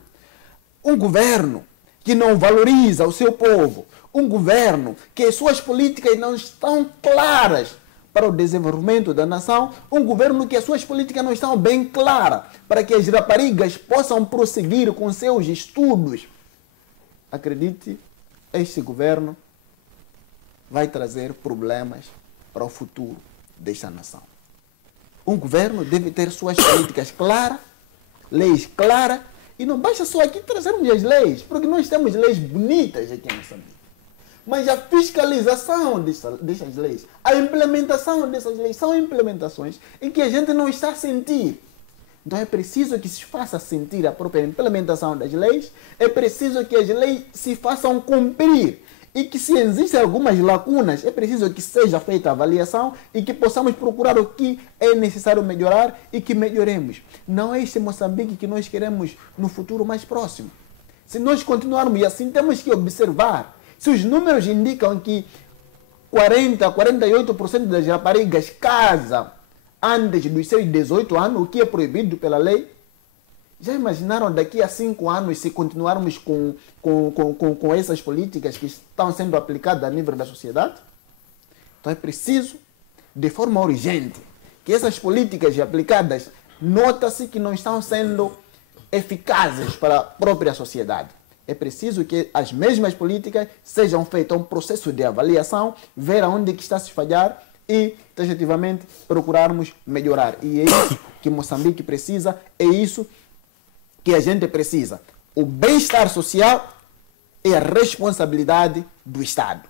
um governo que não valoriza o seu povo, um governo que suas políticas não estão claras para o desenvolvimento da nação, um governo que as suas políticas não estão bem claras para que as raparigas possam prosseguir com seus estudos. Acredite, este governo vai trazer problemas para o futuro desta nação. Um governo deve ter suas políticas claras, leis claras, e não basta só aqui trazermos as leis, porque nós temos leis bonitas aqui em Moçambique. Mas a fiscalização dessas leis, a implementação dessas leis, são implementações em que a gente não está a sentir. Então é preciso que se faça sentir a própria implementação das leis, é preciso que as leis se façam cumprir. E que se existem algumas lacunas, é preciso que seja feita a avaliação e que possamos procurar o que é necessário melhorar e que melhoremos. Não é este Moçambique que nós queremos no futuro mais próximo. Se nós continuarmos assim, temos que observar. Se os números indicam que 48% das raparigas casam antes dos seus 18 anos, o que é proibido pela lei, já imaginaram daqui a 5 anos se continuarmos com essas políticas que estão sendo aplicadas a nível da sociedade? Então é preciso, de forma urgente, que essas políticas aplicadas nota-se que não estão sendo eficazes para a própria sociedade. É preciso que as mesmas políticas sejam feitas um processo de avaliação, ver aonde que está a se falhar e, taxativamente, procurarmos melhorar. E é isso que Moçambique precisa, é isso que a gente precisa. O bem-estar social é a responsabilidade do Estado.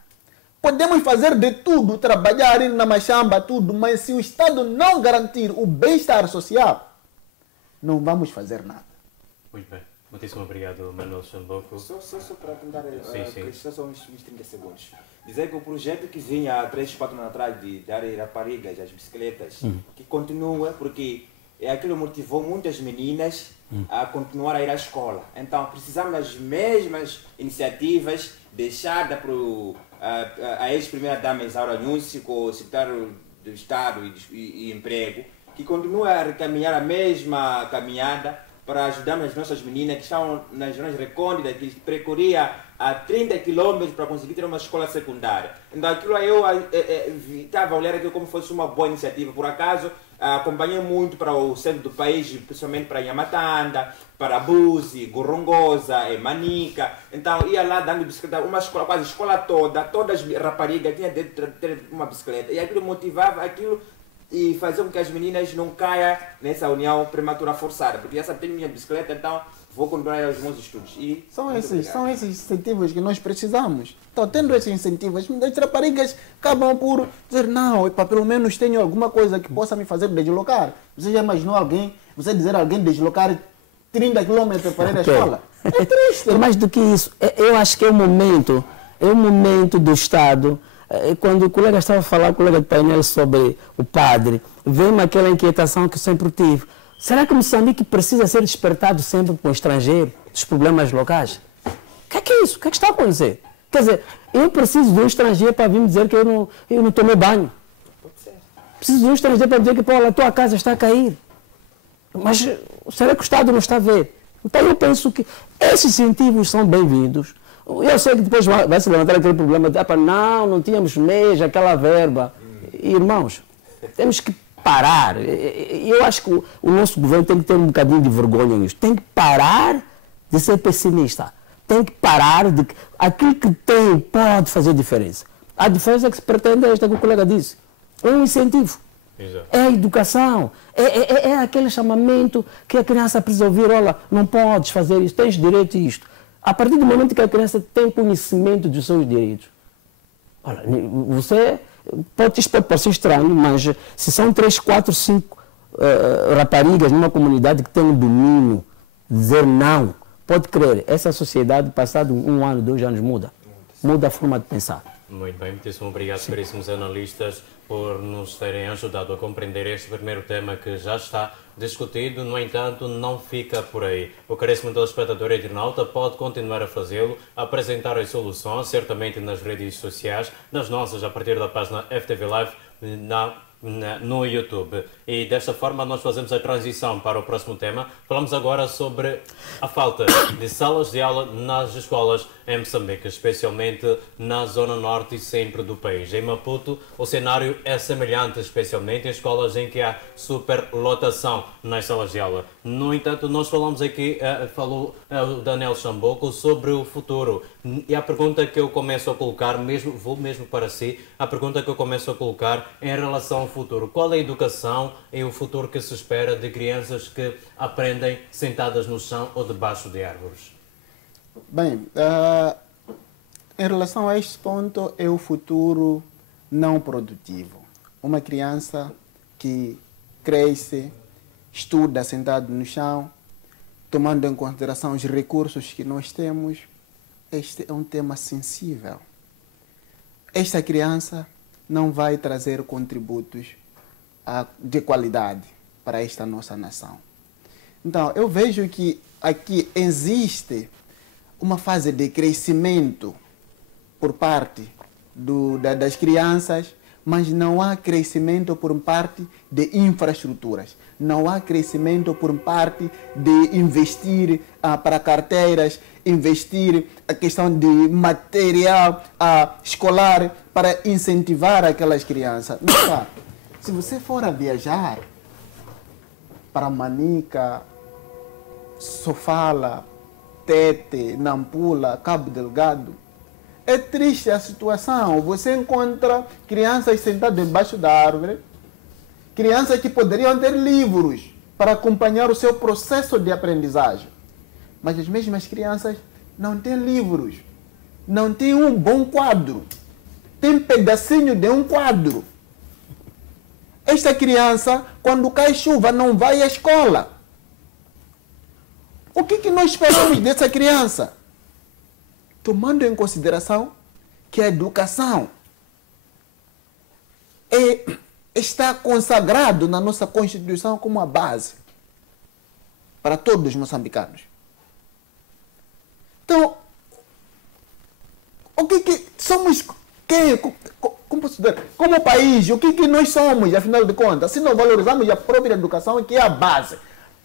Podemos fazer de tudo, trabalhar, ir na machamba, tudo, mas se o Estado não garantir o bem-estar social, não vamos fazer nada. Muito bem. Muitíssimo obrigado, Manuel Xamboco. Só para tentar sim. só uns 30 segundos. Dizer que o projeto que vinha há 3, 4 anos atrás de dar raparigas às bicicletas, que continua, porque aquilo motivou muitas meninas a continuar a ir à escola. Então precisamos das mesmas iniciativas deixadas para a ex-primeira-dama Isaura Nunsi, com o secretário do Estado e Emprego, que continua a recaminhar a mesma caminhada para ajudarmos as nossas meninas que estão nas zonas recônditas, que percorria a 30 km para conseguir ter uma escola secundária. Então aquilo eu estava a olhar aquilo como fosse uma boa iniciativa. Por acaso, acompanhei muito para o centro do país, principalmente para Nhamatanda, para Buzi, Gorongosa, Manica. Então ia lá dando bicicleta, uma escola, quase a escola toda, todas as raparigas tinham de ter uma bicicleta. E aquilo motivava aquilo e fazer com que as meninas não caiam nessa união prematura forçada. Porque já sabe, tenho minha bicicleta, então vou continuar os meus estudos. E são esses incentivos que nós precisamos. Então, tendo esses incentivos, as raparigas acabam por dizer, não, pelo menos tenho alguma coisa que possa me fazer deslocar. Você já imaginou você dizer a alguém deslocar 30 km para ir à escola? É triste. Mais do que isso, eu acho que é o momento do Estado quando o colega estava a falar, o colega de painel, sobre o padre, veio-me aquela inquietação que eu sempre tive. Será que Moçambique precisa ser despertado sempre para o estrangeiro, dos problemas locais? O que é isso? O que é que está a acontecer? Quer dizer, eu preciso de um estrangeiro para vir me dizer que eu não tomei banho. Preciso de um estrangeiro para dizer que, pô, a tua casa está a cair. Mas será que o Estado não está a ver? Então eu penso que esses incentivos são bem-vindos. Eu sei que depois vai se levantar aquele problema de, não tínhamos mês, aquela verba. Irmãos, temos que parar. Eu acho que o nosso governo tem que ter um bocadinho de vergonha nisso. Tem que parar de ser pessimista. Tem que parar de... Aquilo que tem pode fazer diferença. A diferença que se pretende é esta que o colega disse. É um incentivo. Exato. É a educação. É aquele chamamento que a criança precisa ouvir. Olha, não podes fazer isso, tens direito a isto. A partir do momento que a criança tem conhecimento dos seus direitos, olha, isto pode parecer estranho, mas se são 3, 4, 5 raparigas numa comunidade que tem um domínio, dizer não, pode crer, essa sociedade, passado 1 ano, 2 anos, muda a forma de pensar. Muito bem, muitíssimo obrigado, caríssimos analistas, por nos terem ajudado a compreender este primeiro tema que já está discutido. No entanto, não fica por aí. O caríssimo telespectador e internauta pode continuar a fazê-lo, a apresentar as soluções, certamente nas redes sociais, nas nossas, a partir da página FTV Live, no YouTube. E desta forma nós fazemos a transição para o próximo tema. Falamos agora sobre a falta de salas de aula nas escolas em Moçambique, especialmente na zona norte e centro do país. Em Maputo, o cenário é semelhante, especialmente em escolas em que há superlotação nas salas de aula. No entanto, nós falamos aqui, falou o Daniel Chamboco, sobre o futuro. E a pergunta que eu começo a colocar, vou mesmo para si, a pergunta que eu começo a colocar em relação ao futuro. Qual é a educação e o futuro que se espera de crianças que aprendem sentadas no chão ou debaixo de árvores? Bem, em relação a este ponto, é o futuro não produtivo. Uma criança que cresce, estuda sentado no chão, tomando em consideração os recursos que nós temos, este é um tema sensível. Esta criança não vai trazer contributos de qualidade para esta nossa nação. Então, eu vejo que aqui existe uma fase de crescimento por parte das crianças, mas não há crescimento por parte de infraestruturas. Não há crescimento por parte de investir para carteiras, investir a questão de material escolar para incentivar aquelas crianças. Mas, se você for a viajar para Manica, Sofala, Tete, Nampula, Cabo Delgado, é triste a situação. Você encontra crianças sentadas debaixo da árvore, crianças que poderiam ter livros para acompanhar o seu processo de aprendizagem. Mas as mesmas crianças não têm livros, não têm um bom quadro, tem pedacinho de um quadro. Esta criança, quando cai chuva, não vai à escola. O que nós esperamos dessa criança? Tomando em consideração que a educação está consagrado na nossa Constituição como a base para todos os moçambicanos. Então, o que somos? Como país, o que nós somos, afinal de contas? Se não valorizamos a própria educação, que é a base.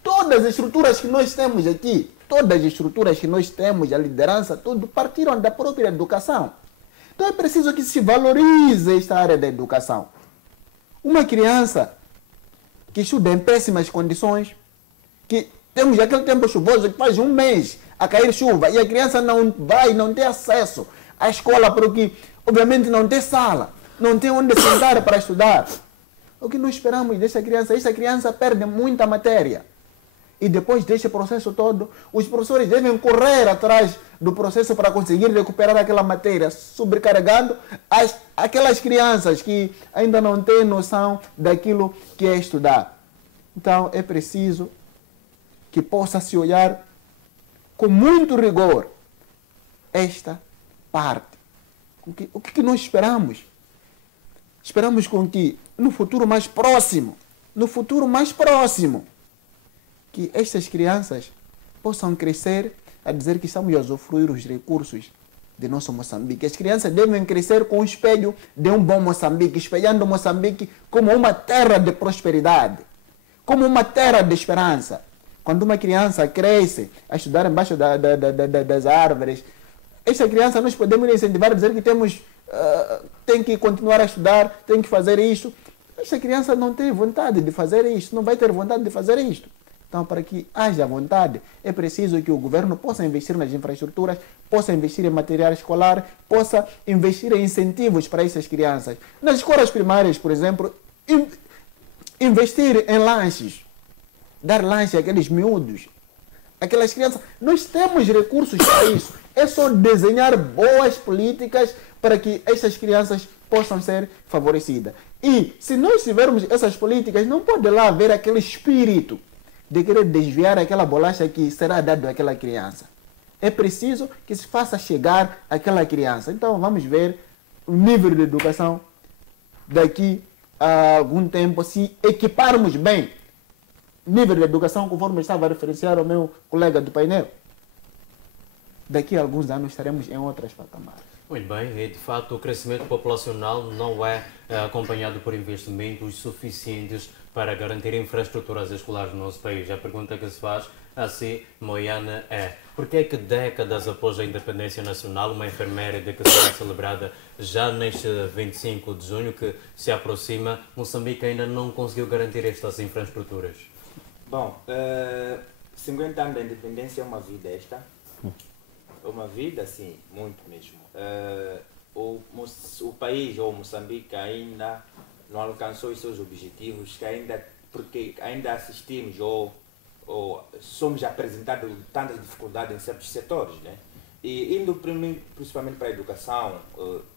Todas as estruturas que nós temos aqui, todas as estruturas que nós temos, a liderança, tudo partiram da própria educação. Então é preciso que se valorize esta área da educação. Uma criança que estuda em péssimas condições, que temos aquele tempo chuvoso que faz um mês a cair chuva e a criança não tem acesso à escola porque, obviamente, não tem sala, não tem onde sentar para estudar. O que nós esperamos dessa criança? Essa criança perde muita matéria. E depois deste processo todo, os professores devem correr atrás do processo para conseguir recuperar aquela matéria, sobrecarregando aquelas crianças que ainda não têm noção daquilo que é estudar. Então, é preciso que possa se olhar com muito rigor esta parte. O que nós esperamos esperamos com que no futuro mais próximo, que estas crianças possam crescer a dizer que estamos a usufruir os recursos de nosso Moçambique. As crianças devem crescer com o espelho de um bom Moçambique, espelhando Moçambique como uma terra de prosperidade, como uma terra de esperança. Quando uma criança cresce a estudar embaixo das árvores, esta criança nós podemos incentivar a dizer que tem que continuar a estudar, tem que fazer isto. Esta criança não tem vontade de fazer isto, não vai ter vontade de fazer isto. Então, para que haja vontade, é preciso que o governo possa investir nas infraestruturas, possa investir em material escolar, possa investir em incentivos para essas crianças. Nas escolas primárias, por exemplo, investir em lanches, dar lanche àqueles miúdos, aquelas crianças. Nós temos recursos para isso. É só desenhar boas políticas para que essas crianças possam ser favorecidas. E se nós tivermos essas políticas, não pode lá haver aquele espírito de querer desviar aquela bolacha que será dada àquela criança. É preciso que se faça chegar àquela criança. Então vamos ver o nível de educação daqui a algum tempo, se equiparmos bem nível de educação, conforme estava a referenciar o meu colega do painel. Daqui a alguns anos estaremos em outras patamares. Muito bem, e de facto o crescimento populacional não é acompanhado por investimentos suficientes para garantir infraestruturas escolares no nosso país. A pergunta que se faz assim, Moiana, é: por que é que décadas após a independência nacional, uma efeméride que será celebrada já neste 25 de junho, que se aproxima, Moçambique ainda não conseguiu garantir estas infraestruturas? Bom, 50 anos da independência é uma vida esta. É uma vida, sim, muito mesmo. O país, ou Moçambique, ainda não alcançou os seus objetivos, porque ainda assistimos ou somos apresentados tantas dificuldades em certos setores, né? E indo principalmente para a educação,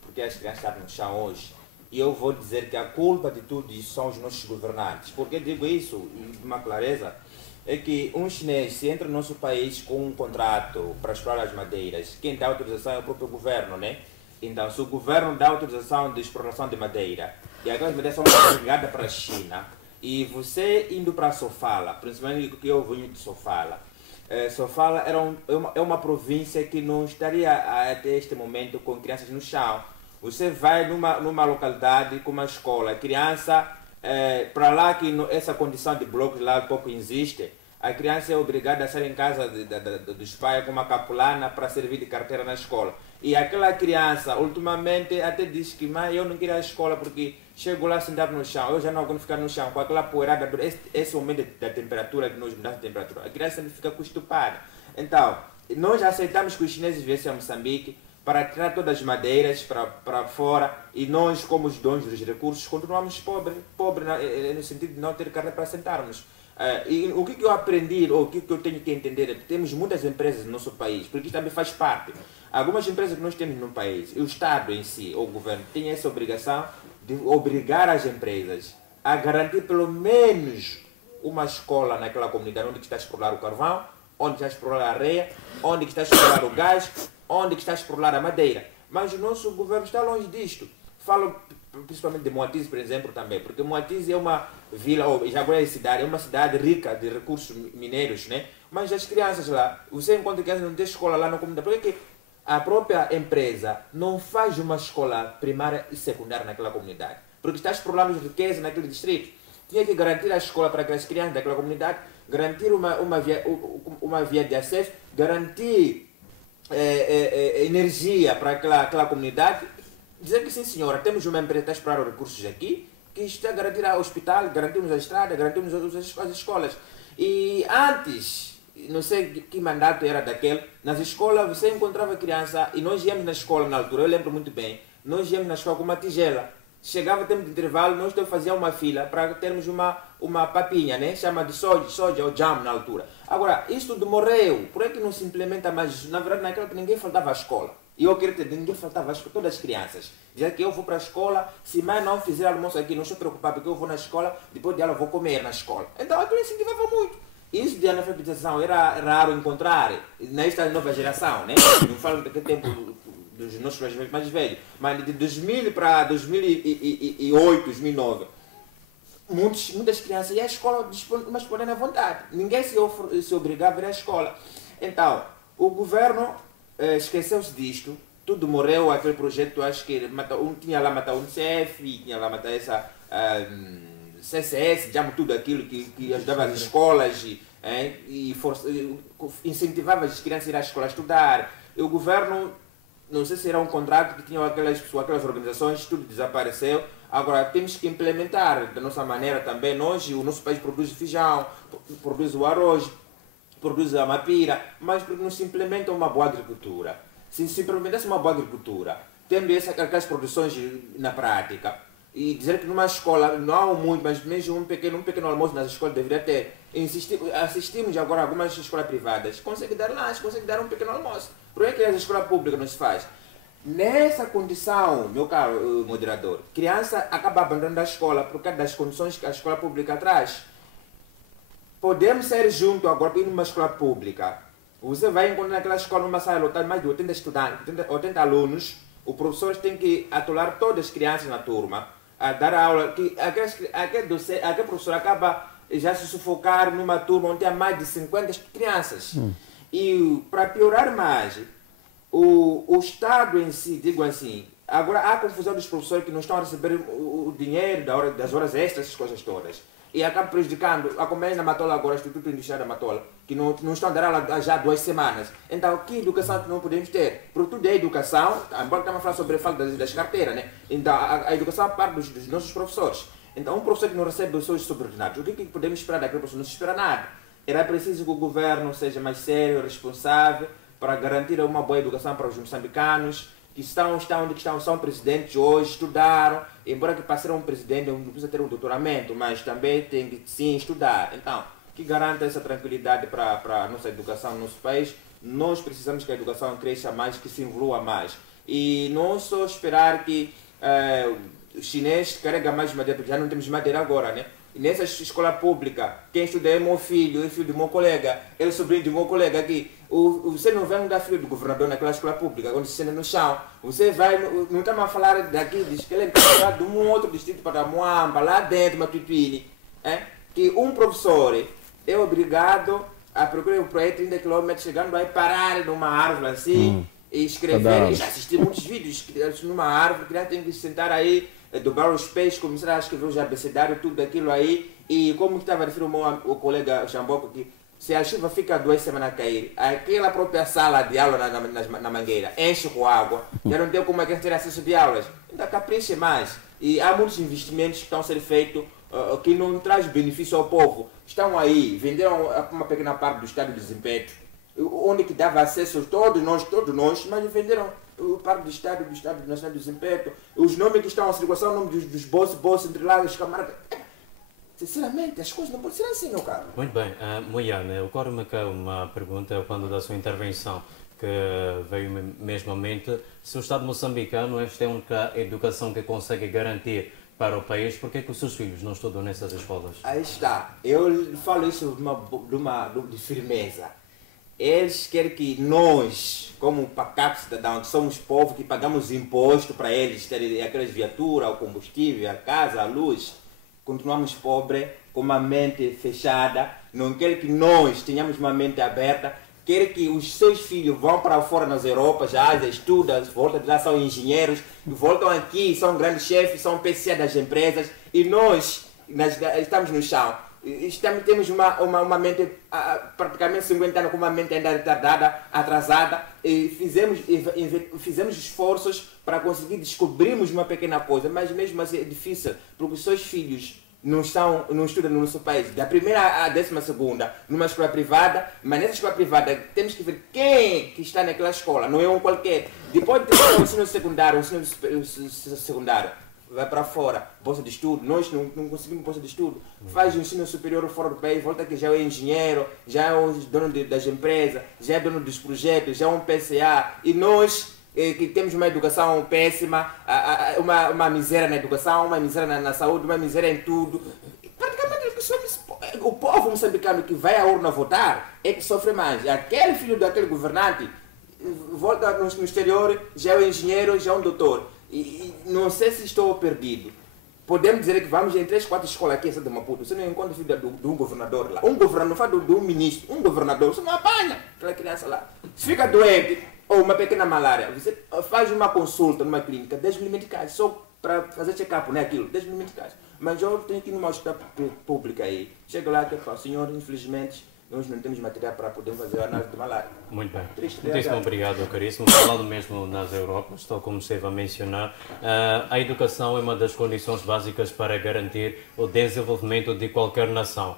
porque as crianças estão no chão hoje, e eu vou dizer que a culpa de tudo isso são os nossos governantes. Por que digo isso de uma clareza? É que um chinês, se entra no nosso país com um contrato para explorar as madeiras, quem dá autorização é o próprio governo, né? Então, se o governo dá autorização de exploração de madeira, e aquelas madeiras são enviadas para a China, e você indo para Sofala, principalmente que eu venho de Sofala, Sofala é uma província que não estaria até este momento com crianças no chão. Você vai numa localidade com uma escola, criança, para lá que essa condição de blocos lá pouco existe, a criança é obrigada a sair em casa dos pais com uma capulana para servir de carteira na escola. E aquela criança, ultimamente, até diz que: mãe, eu não quero ir à escola porque chego lá sentado no chão, eu já não aguento ficar no chão, com aquela poeirada, esse aumento da temperatura, que nós mudamos a temperatura, a criança fica estupada. Então, nós aceitamos que os chineses viessem a Moçambique para tirar todas as madeiras para fora, e nós, como os donos dos recursos, continuamos pobres no sentido de não ter carne para sentarmos. E o que eu aprendi, ou o que eu tenho que entender, é que temos muitas empresas no nosso país, porque isso também faz parte. Algumas empresas que nós temos no país, e o Estado em si, ou o governo, tem essa obrigação de obrigar as empresas a garantir pelo menos uma escola naquela comunidade onde está a explorar o carvão, onde está a explorar a areia, onde está a explorar o gás, onde está a explorar a madeira. Mas o nosso governo está longe disto. Falo principalmente de Moatize, por exemplo, também, porque Moatize é uma vila, ou já agora é cidade, é uma cidade rica de recursos mineiros, né? Mas as crianças lá, você encontra crianças não tem escola lá na comunidade. Por que a própria empresa não faz uma escola primária e secundária naquela comunidade? Porque está explorando riqueza naquele distrito. Tinha que garantir a escola para aquelas crianças daquela comunidade, garantir uma via de acesso, garantir energia para aquela comunidade. Dizer que sim, senhora, temos uma empresa que está a explorar os recursos aqui, que está a garantir o hospital, garantimos a estrada, garantimos as escolas. E antes, não sei que mandato era daquele, nas escolas você encontrava criança, e nós íamos na escola na altura, eu lembro muito bem, nós íamos na escola com uma tigela. Chegava o tempo de intervalo, nós fazíamos uma fila para termos uma papinha, né? Chama de soja ou jam na altura. Agora, isso tudo morreu. Por que não se implementa mais? Na verdade, naquela que ninguém faltava à escola. E eu quero dizer, ninguém faltava à escola, todas as crianças. Já que eu vou para a escola, se mãe não fizer almoço aqui, não estou preocupado, porque eu vou na escola, depois de aula vou comer na escola. Então, aquilo incentivava muito. Isso de analfabetização era raro encontrar nesta nova geração, né? Não falo daquele tempo dos nossos mais velhos, mas de 2000 para 2008, 2009, muitas crianças iam à escola mas podendo à vontade. Ninguém se obrigava a ir à escola. Então, o governo esqueceu-se disto. Tudo morreu, aquele projeto, acho que tinha lá matar o UNICEF, tinha lá matar essa CCS, tudo aquilo que ajudava as escolas e incentivava as crianças a ir à escola a estudar. E o governo, não sei se era um contrato que tinha aquelas organizações, tudo desapareceu. Agora temos que implementar da nossa maneira também. Hoje o nosso país produz feijão, produz o arroz, produz a mapira, mas porque não se implementa uma boa agricultura. Se implementasse uma boa agricultura, tendo aquelas produções na prática, e dizer que numa escola, não há muito, mas mesmo um pequeno almoço nas escolas deveria ter. Assistimos agora algumas escolas privadas, consegue dar lanche, consegue dar um pequeno almoço. Por que a escola pública não se faz? Nessa condição, meu caro moderador, criança acaba abandonando a escola por causa das condições que a escola pública traz. Podemos sair juntos agora para ir numa escola pública. Você vai encontrar naquela escola, numa sala lotada, mais de 80 estudantes, 80 alunos. O professor tem que atolar todas as crianças na turma, a dar aula. Aquele professor acaba já se sufocar numa turma onde há mais de 50 crianças. E para piorar mais, o Estado em si, digo assim, agora há confusão dos professores que não estão a receber o dinheiro das horas extras, essas coisas todas. E acaba prejudicando, a Comércio da Matola agora, o Instituto Industrial da Matola, que não estão a dar aula já há 2 semanas. Então, que educação que não podemos ter? Porque tudo é educação, embora estamos a falar sobre a falta das carteiras, né? Então, a educação parte dos nossos professores. Então, um professor que não recebe os seus subordinados, o que podemos esperar daquele professor? Não se espera nada. Era preciso que o governo seja mais sério, responsável, para garantir uma boa educação para os moçambicanos, que estão onde estão, são presidentes hoje, estudaram, embora que para ser um presidente não precisa ter um doutoramento, mas também tem que sim estudar. Então, que garanta essa tranquilidade para a nossa educação no nosso país. Nós precisamos que a educação cresça mais, que se evolua mais. E não só esperar que o chinês carrega mais madeira, porque já não temos madeira agora, né? E nessa escola pública, quem estuda é meu filho, é filho do meu colega, é o sobrinho do meu colega aqui. Você não vai mudar filho do governador naquela escola pública, quando se senta no chão. Você vai, não estamos a falar daqui, diz que ele é de um outro distrito para Moamba, lá dentro, Matutuini. Que um professor é obrigado a procurar um projeto de 30 km, chegando, vai parar numa árvore assim, e escrever. Já assisti muitos vídeos numa árvore, que tem que sentar aí, dobrar os pés, começar a escrever os abecedários, tudo aquilo aí. E como estava a referir o colega Xamboco, que se a chuva fica 2 semanas a cair, aquela própria sala de aula na Mangueira enche com água, já não tem como a gente ter acesso de aulas. Ainda capricha mais. E há muitos investimentos que estão a ser feitos que não trazem benefício ao povo. Estão aí, venderam uma pequena parte do estado de desempenho, onde que dava acesso a todos nós, mas venderam parte do estado nacional de desempenho. Os nomes que estão em circulação, o nome dos bolsos entre lá, os camaradas. Sinceramente, as coisas não podem ser assim, meu caro. Muito bem. Moiane, ocorre-me aqui uma pergunta quando da sua intervenção, que veio mesmo à mente. Se o Estado moçambicano esta é a única educação que consegue garantir para o país, por que os seus filhos não estudam nessas escolas? Aí está. Eu falo isso de firmeza. Eles querem que nós, como pacato cidadão, que somos povo, que pagamos imposto para eles terem aquelas viaturas, o combustível, a casa, a luz, continuamos pobres, com uma mente fechada, não quer que nós tenhamos uma mente aberta, quer que os seus filhos vão para fora nas Europas, já estudam, voltam de lá, são engenheiros, voltam aqui, são grandes chefes, são PCA das empresas, e nós estamos no chão. Temos uma mente, praticamente 50 anos, com uma mente ainda retardada, atrasada, e fizemos esforços para conseguir descobrirmos uma pequena coisa, mas mesmo assim é difícil, porque os seus filhos não estudam no nosso país, da primeira à 12ª, numa escola privada, mas nessa escola privada temos que ver quem que está naquela escola, não é um qualquer. Depois de ter o ensino secundário, vai para fora, bolsa de estudo, nós não conseguimos bolsa de estudo, faz o ensino superior fora do país, volta que já é engenheiro, já é o dono das empresas, já é dono dos projetos, já é um PCA, e nós que temos uma educação péssima, uma miséria na educação, uma miséria na saúde, uma miséria em tudo. Praticamente o povo moçambicano que vai à urna votar é que sofre mais. Aquele filho daquele governante volta no exterior, já é um engenheiro, já é um doutor. E não sei se estou perdido. Podemos dizer que vamos em 3, 4 escolas aqui em Santa Maputo. Você não encontra filho de um governador lá. Um governador, não fala de um ministro, um governador. Você não apanha aquela criança lá. Se fica doente ou uma pequena malária, você faz uma consulta numa clínica, 10 mil meticais, só para fazer check-up, não é aquilo, 10 mil meticais. Mas eu tenho que ir numa hospital pública aí. Chega lá e fala, senhor, infelizmente, nós não temos material para poder fazer a análise de malária. Muito bem. Triste, Muitíssimo obrigado, caríssimo. Falando mesmo nas Europas, tal como esteve a mencionar, a educação é uma das condições básicas para garantir o desenvolvimento de qualquer nação.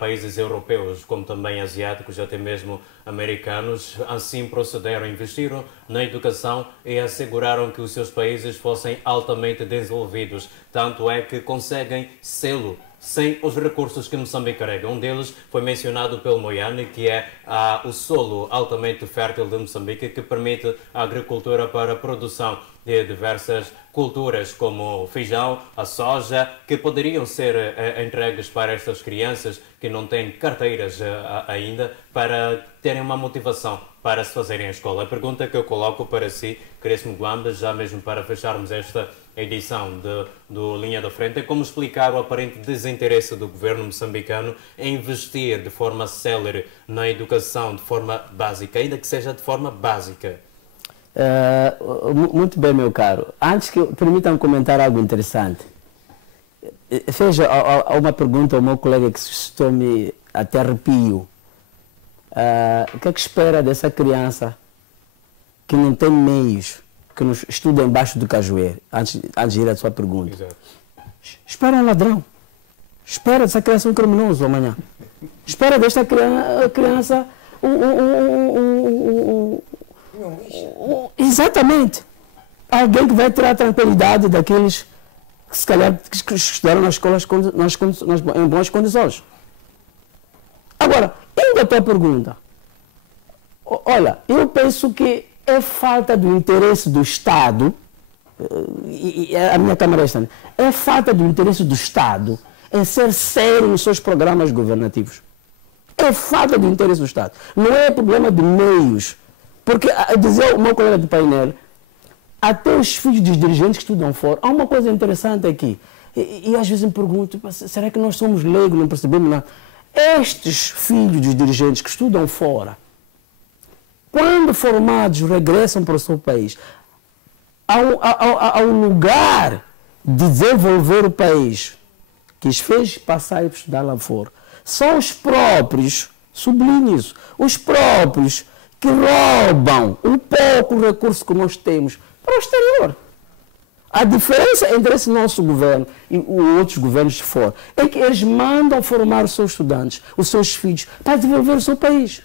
Países europeus, como também asiáticos, até mesmo americanos, assim procederam, investiram na educação e asseguraram que os seus países fossem altamente desenvolvidos. Tanto é que conseguem sê-lo sem os recursos que Moçambique carrega. Um deles foi mencionado pelo Moyane, que é o solo altamente fértil de Moçambique, que permite a agricultura para a produção de diversas culturas, como o feijão, a soja, que poderiam ser entregues para estas crianças que não têm carteiras ainda, para terem uma motivação para se fazerem a escola. A pergunta que eu coloco para si, caríssimo Gwamba, já mesmo para fecharmos esta edição do Linha da Frente, é como explicar o aparente desinteresse do governo moçambicano em investir de forma célere na educação, de forma básica, ainda que seja de forma básica. Muito bem, meu caro. Antes que permitam comentar algo interessante. Veja, há uma pergunta ao meu colega que suscitou-me até arrepio. O que é que espera dessa criança que não tem meios, que nos estuda embaixo do cajueiro, antes de ir à sua pergunta? Exato. Espera um ladrão. Espera dessa criança um criminoso amanhã. Espera desta criança exatamente. Alguém que vai ter a tranquilidade daqueles que se calhar que estudaram nas escolas em boas condições. Agora, indo à tua pergunta, olha, eu penso que é falta do interesse do Estado, e a minha Câmara está, é falta do interesse do Estado em ser sério nos seus programas governativos. É falta do interesse do Estado. Não é problema de meios. Porque, dizer o meu colega do painel, até os filhos dos dirigentes que estudam fora, há uma coisa interessante aqui. E às vezes me pergunto, será que nós somos leigos, não percebemos nada? Estes filhos dos dirigentes que estudam fora, quando formados, regressam para o seu país, ao lugar de desenvolver o país, que os fez passar e estudar lá fora, são os próprios, sublinho isso, os próprios que roubam o pouco recurso que nós temos para o exterior. A diferença entre esse nosso governo e os outros governos de fora é que eles mandam formar os seus estudantes, os seus filhos, para desenvolver o seu país.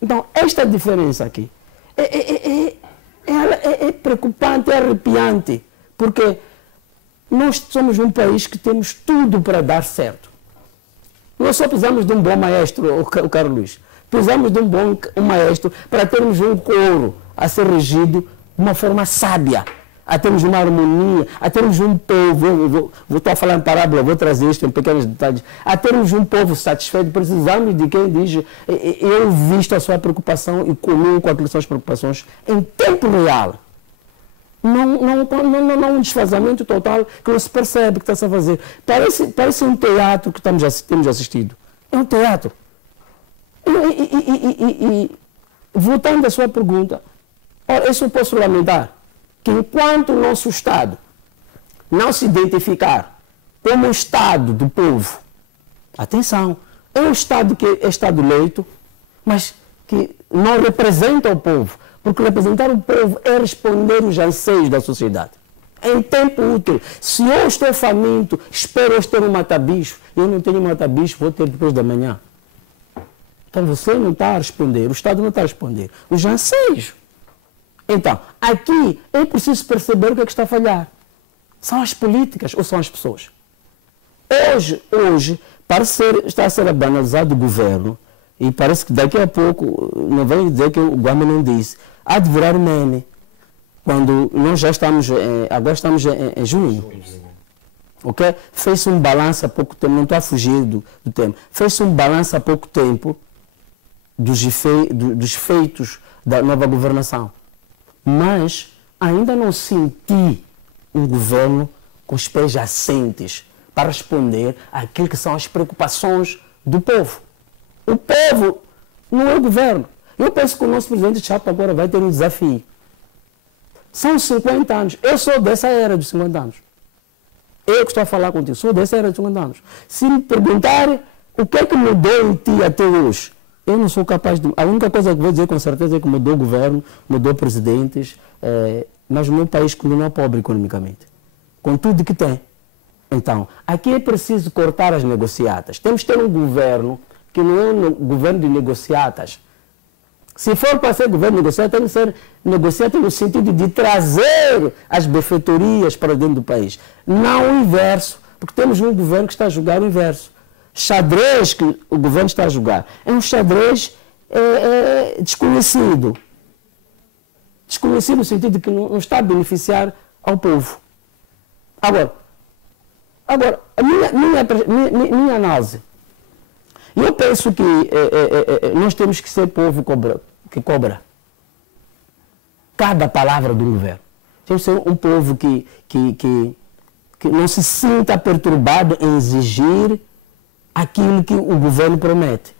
Então, esta diferença aqui é preocupante, é arrepiante, porque nós somos um país que temos tudo para dar certo. Nós só precisamos de um bom maestro, o Carlos Luís. Precisamos de um bom maestro para termos um coro a ser regido de uma forma sábia, a termos uma harmonia, a termos um povo, vou estar falando parábola, vou trazer isto em pequenos detalhes, a termos um povo satisfeito. Precisamos de quem diz, eu visto a sua preocupação e comigo com aquelas suas preocupações em tempo real. Não um desfazamento total que não se percebe que está-se a fazer. Parece um teatro que temos assistido. É um teatro. E voltando à sua pergunta, isso eu posso lamentar, que enquanto o nosso Estado não se identificar como um Estado do povo, atenção, é um Estado que é Estado eleito, mas que não representa o povo, porque representar o povo é responder os anseios da sociedade. Em tempo útil. Se eu estou faminto, espero eu ter um mata-bicho, eu não tenho um mata-bicho, vou ter depois da manhã. Então você não está a responder, o Estado não está a responder. Os anseios. Então, aqui é preciso perceber o que é que está a falhar. São as políticas ou são as pessoas? Hoje está a ser banalizado o governo, e parece que daqui a pouco, não vem dizer que o Gwamba não disse, há de virar meme, quando nós já estamos, agora estamos em junho. Okay? Fez-se um balanço há pouco tempo, não estou a fugir do tema, fez-se um balanço há pouco tempo dos efeitos da nova governação. Mas ainda não senti um governo com os pés assentes para responder àquilo que são as preocupações do povo. O povo não é o governo. Eu penso que o nosso presidente Chapo agora vai ter um desafio. São 50 anos. Eu sou dessa era dos 50 anos. Eu que estou a falar contigo, sou dessa era dos 50 anos. Se me perguntarem o que é que mudou em ti até hoje, eu não sou capaz de... A única coisa que vou dizer com certeza é que mudou o governo, mudou presidentes, mas o meu país continua pobre economicamente, com tudo que tem. Então, aqui é preciso cortar as negociatas. Temos que ter um governo que não é um governo de negociatas. Se for para ser governo negociado, tem que ser negociado no sentido de trazer as benfeitorias para dentro do país. Não o inverso, porque temos um governo que está a jogar o inverso. Xadrez que o governo está a jogar é um xadrez desconhecido. Desconhecido no sentido de que não está a beneficiar ao povo. Agora a minha análise. Eu penso que nós temos que ser povo que cobra cada palavra do governo. Temos que ser um povo que não se sinta perturbado em exigir aquilo que o governo promete.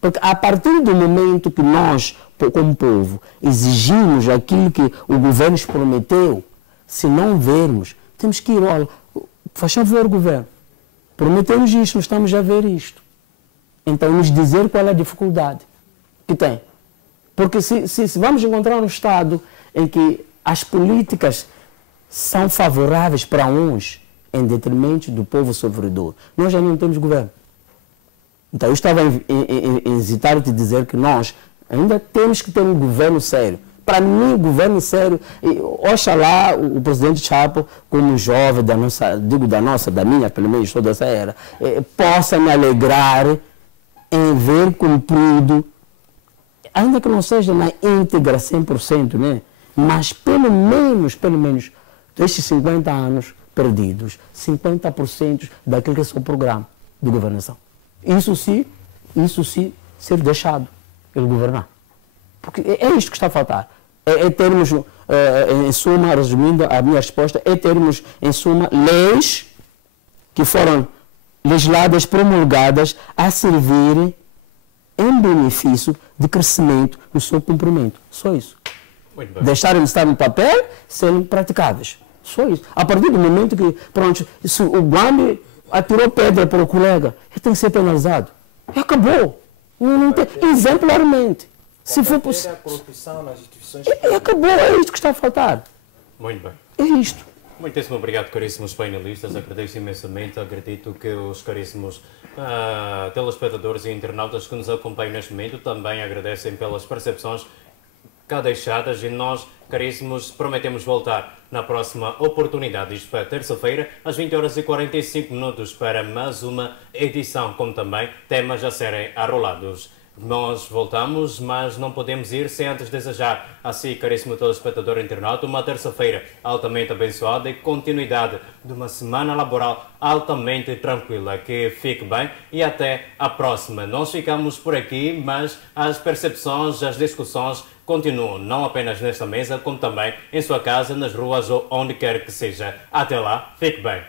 Porque a partir do momento que nós, como povo, exigimos aquilo que o governo nos prometeu, se não vermos, temos que ir, olha, faz favor, governo, prometemos isto, não estamos a ver isto. Então, nos dizer qual é a dificuldade que tem. Porque se vamos encontrar um Estado em que as políticas são favoráveis para uns em detrimento do povo sofredor, nós já não temos governo. Então, eu estava em hesitar de dizer que nós ainda temos que ter um governo sério. Para mim, o governo sério, oxalá o presidente Chapo, como jovem da nossa, da minha, pelo menos sou dessa era, possa me alegrar em ver cumprido, ainda que não seja na íntegra 100%, né? Mas pelo menos, destes 50 anos perdidos, 50% daquilo que é o programa de governação. Isso sim, ser deixado ele governar. Porque é isto que está a faltar. É termos, em suma, resumindo a minha resposta, é termos, em suma, leis que foram legisladas, promulgadas, a servirem em benefício de crescimento no seu cumprimento. Só isso. Deixarem de estar no papel, serem praticáveis. Só isso. A partir do momento que, pronto, se o Guambi atirou pedra para o colega, ele tem que ser penalizado. E acabou. Não tem, exemplarmente. Se for possível. E acabou, é isto que está a faltar. Muito bem. É isto. Muitíssimo obrigado, caríssimos painelistas. Agradeço imensamente. Acredito que os caríssimos telespectadores e internautas que nos acompanham neste momento também agradecem pelas percepções cá deixadas e nós, caríssimos, prometemos voltar na próxima oportunidade, isto é, terça-feira, às 20h45 para mais uma edição, como também temas a serem arrolados. Nós voltamos, mas não podemos ir sem antes desejar a si, caríssimo telespectador internauta, uma terça-feira altamente abençoada e continuidade de uma semana laboral altamente tranquila. Que fique bem e até a próxima. Nós ficamos por aqui, mas as percepções, as discussões continuam, não apenas nesta mesa, como também em sua casa, nas ruas ou onde quer que seja. Até lá, fique bem.